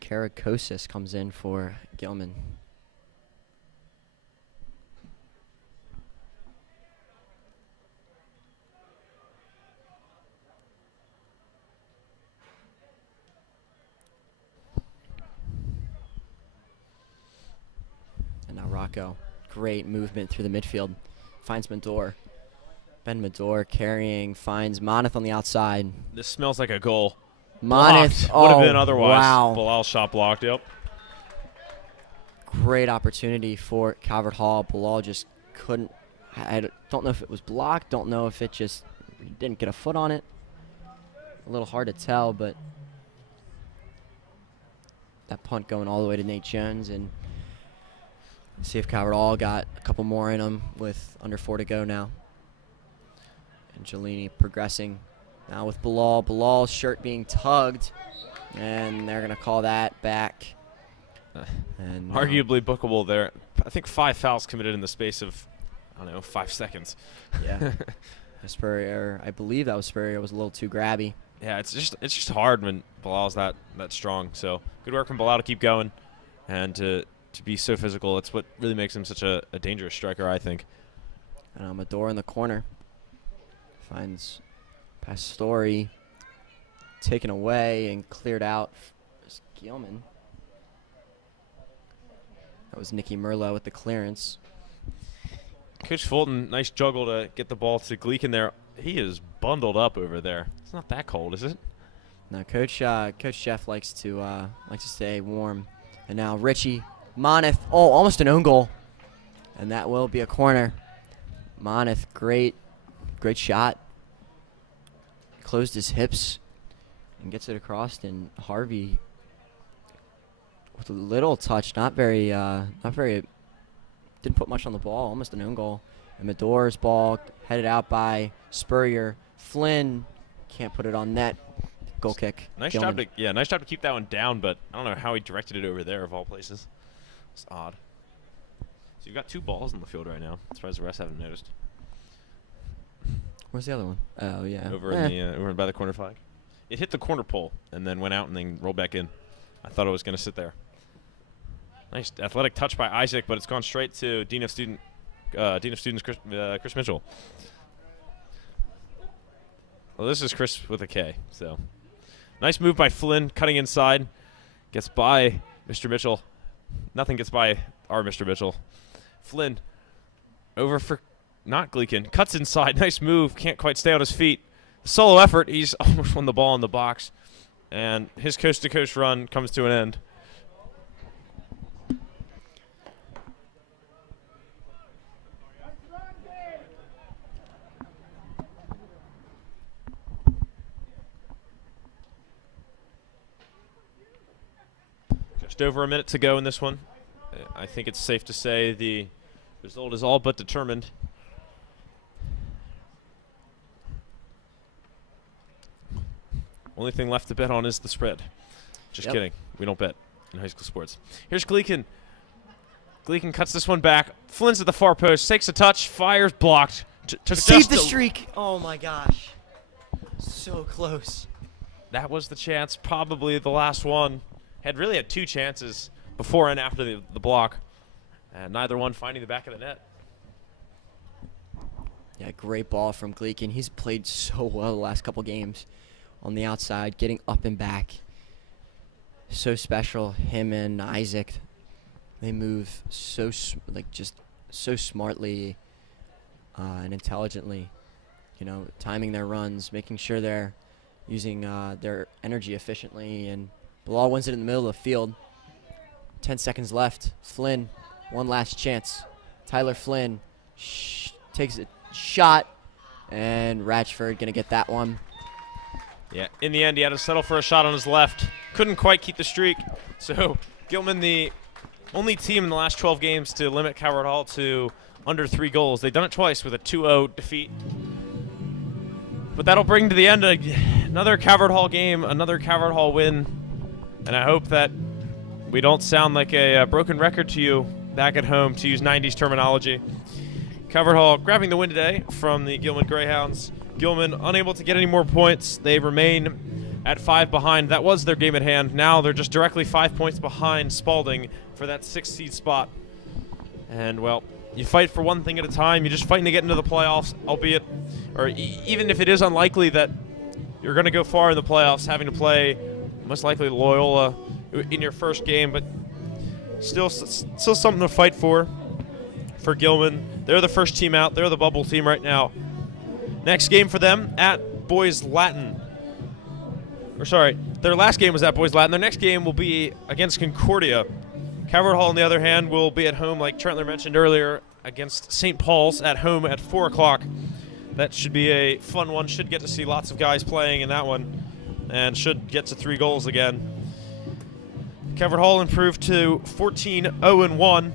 Karakosis comes in for Gilman. And now Rocco, great movement through the midfield, finds Mador. Ben Mador carrying, finds Moneth on the outside. This smells like a goal. Moneth, would have been otherwise. Wow. Bilal shot blocked, yep. Great opportunity for Calvert Hall. Bilal just couldn't. I don't know if it was blocked. Don't know if it just didn't get a foot on it. A little hard to tell, but that punt going all the way to Nate Jones, and see if Calvert Hall got a couple more in them with under 4 to go now. And Gelini progressing now with Bilal. Bilal's shirt being tugged, and they're going to call that back. And arguably bookable there. I think 5 fouls committed in the space of, I don't know, 5 seconds. Yeah. Spurrier, I believe that was Spurrier, was a little too grabby. Yeah, it's just hard when Bilal's that strong. So good work from Bilal to keep going and to be so physical. It's what really makes him such a dangerous striker, I think. And Amador in the corner finds Pastore taken away and cleared out. Gilman. That was Nicky Merlot with the clearance. Coach Fulton, nice juggle to get the ball to Gleek in there. He is bundled up over there. It's not that cold, is it? No, Coach Jeff likes to stay warm. And now Richie Moneth. Oh, almost an own goal, and that will be a corner. Moneth, great shot. Closed his hips and gets it across. And Harvey with a little touch, not very. Didn't put much on the ball. Almost an own goal. And Mador's ball headed out by Spurrier. Flynn can't put it on net. goal kick. Nice Gilman. nice job to keep that one down, but I don't know how he directed it over there of all places. It's odd. So you've got 2 balls on the field right now. I'm surprised the rest haven't noticed. Where's the other one? Oh, yeah. Over in the over by the corner flag. It hit the corner pole and then went out and then rolled back in. I thought it was going to sit there. Nice athletic touch by Isaac, but it's gone straight to Dean of Students Chris Mitchell. Well, this is Chris with a K. So nice move by Flynn, cutting inside, gets by Mr. Mitchell. Nothing gets by our Mr. Mitchell. Flynn over for not Gleekin. Cuts inside. Nice move. Can't quite stay on his feet. Solo effort. He's almost won the ball in the box. And his coast-to-coast run comes to an end. Just over a minute to go in this one. I think it's safe to say the result is all but determined. Only thing left to bet on is the spread. Just kidding. We don't bet in high school sports. Here's Gleekin. Gleekin cuts this one back. Flynn's at the far post. Takes a touch. Fires. Blocked. Save the streak. Oh, my gosh. So close. That was the chance. Probably the last one. Really had 2 chances before and after the block. And neither one finding the back of the net. Yeah, great ball from Gleekin. He's played so well the last couple games on the outside, getting up and back. So special. Him and Isaac, they move so smartly and intelligently. You know, timing their runs, making sure they're using their energy efficiently. And Bilal wins it in the middle of the field. 10 seconds left. Flynn, one last chance. Tyler Flynn takes a shot, and Ratchford gonna get that one. Yeah, in the end, he had to settle for a shot on his left. Couldn't quite keep the streak. So Gilman, the only team in the last 12 games to limit Coward Hall to under 3 goals. They've done it twice with a 2-0 defeat. But that'll bring to the end another Coward Hall game, another Coward Hall win. And I hope that we don't sound like a broken record to you back at home, to use 90s terminology. Coward Hall grabbing the win today from the Gilman Greyhounds. Gilman unable to get any more points. They remain at 5 behind. That was their game at hand. Now they're just directly 5 points behind Spalding for that 6th seed spot. And, well, you fight for one thing at a time. You're just fighting to get into the playoffs, albeit, or even if it is unlikely that you're going to go far in the playoffs, having to play most likely Loyola in your first game, but still something to fight for Gilman. They're the first team out. They're the bubble team right now. Next game for them at Boys Latin. Or sorry, their last game was at Boys Latin. Their next game will be against Concordia. Coward Hall, on the other hand, will be at home, like Trentler mentioned earlier, against St. Paul's at home at 4 o'clock. That should be a fun one. Should get to see lots of guys playing in that one, and should get to 3 goals again. Coward Hall improved to 14-0-1,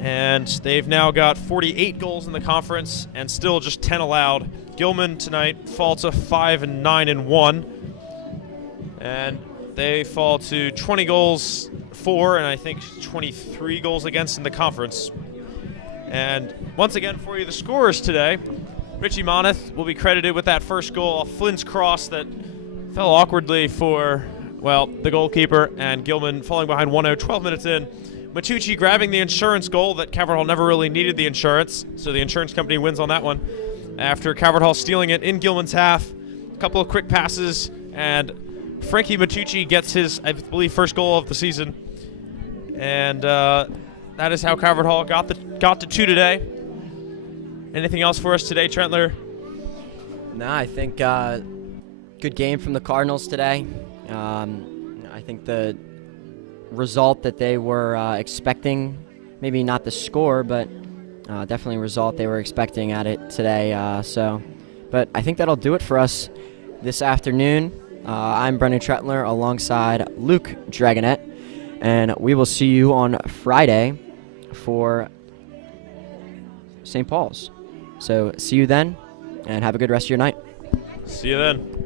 and they've now got 48 goals in the conference and still just 10 allowed. Gilman tonight fall to 5-9-1, and they fall to 20 goals for, and I think 23 goals against in the conference. And once again for you, the scorers today. Richie Moneth will be credited with that first goal off Flynn's cross that fell awkwardly for, well, the goalkeeper, and Gilman falling behind 1-0 12 minutes in. Matucci grabbing the insurance goal that Coward Hall never really needed the insurance, so the insurance company wins on that one. After Coward Hall stealing it in Gilman's half, a couple of quick passes, and Frankie Matucci gets his, I believe, first goal of the season. And that is how Coward Hall got to 2 today. Anything else for us today, Trentler? No, I think good game from the Cardinals today. I think the result that they were expecting, maybe not the score, but definitely a result they were expecting at it today. But I think that'll do it for us this afternoon. I'm Brendan Trentler alongside Luke Dragonette, and we will see you on Friday for St. Paul's. So see you then, and have a good rest of your night. See you then.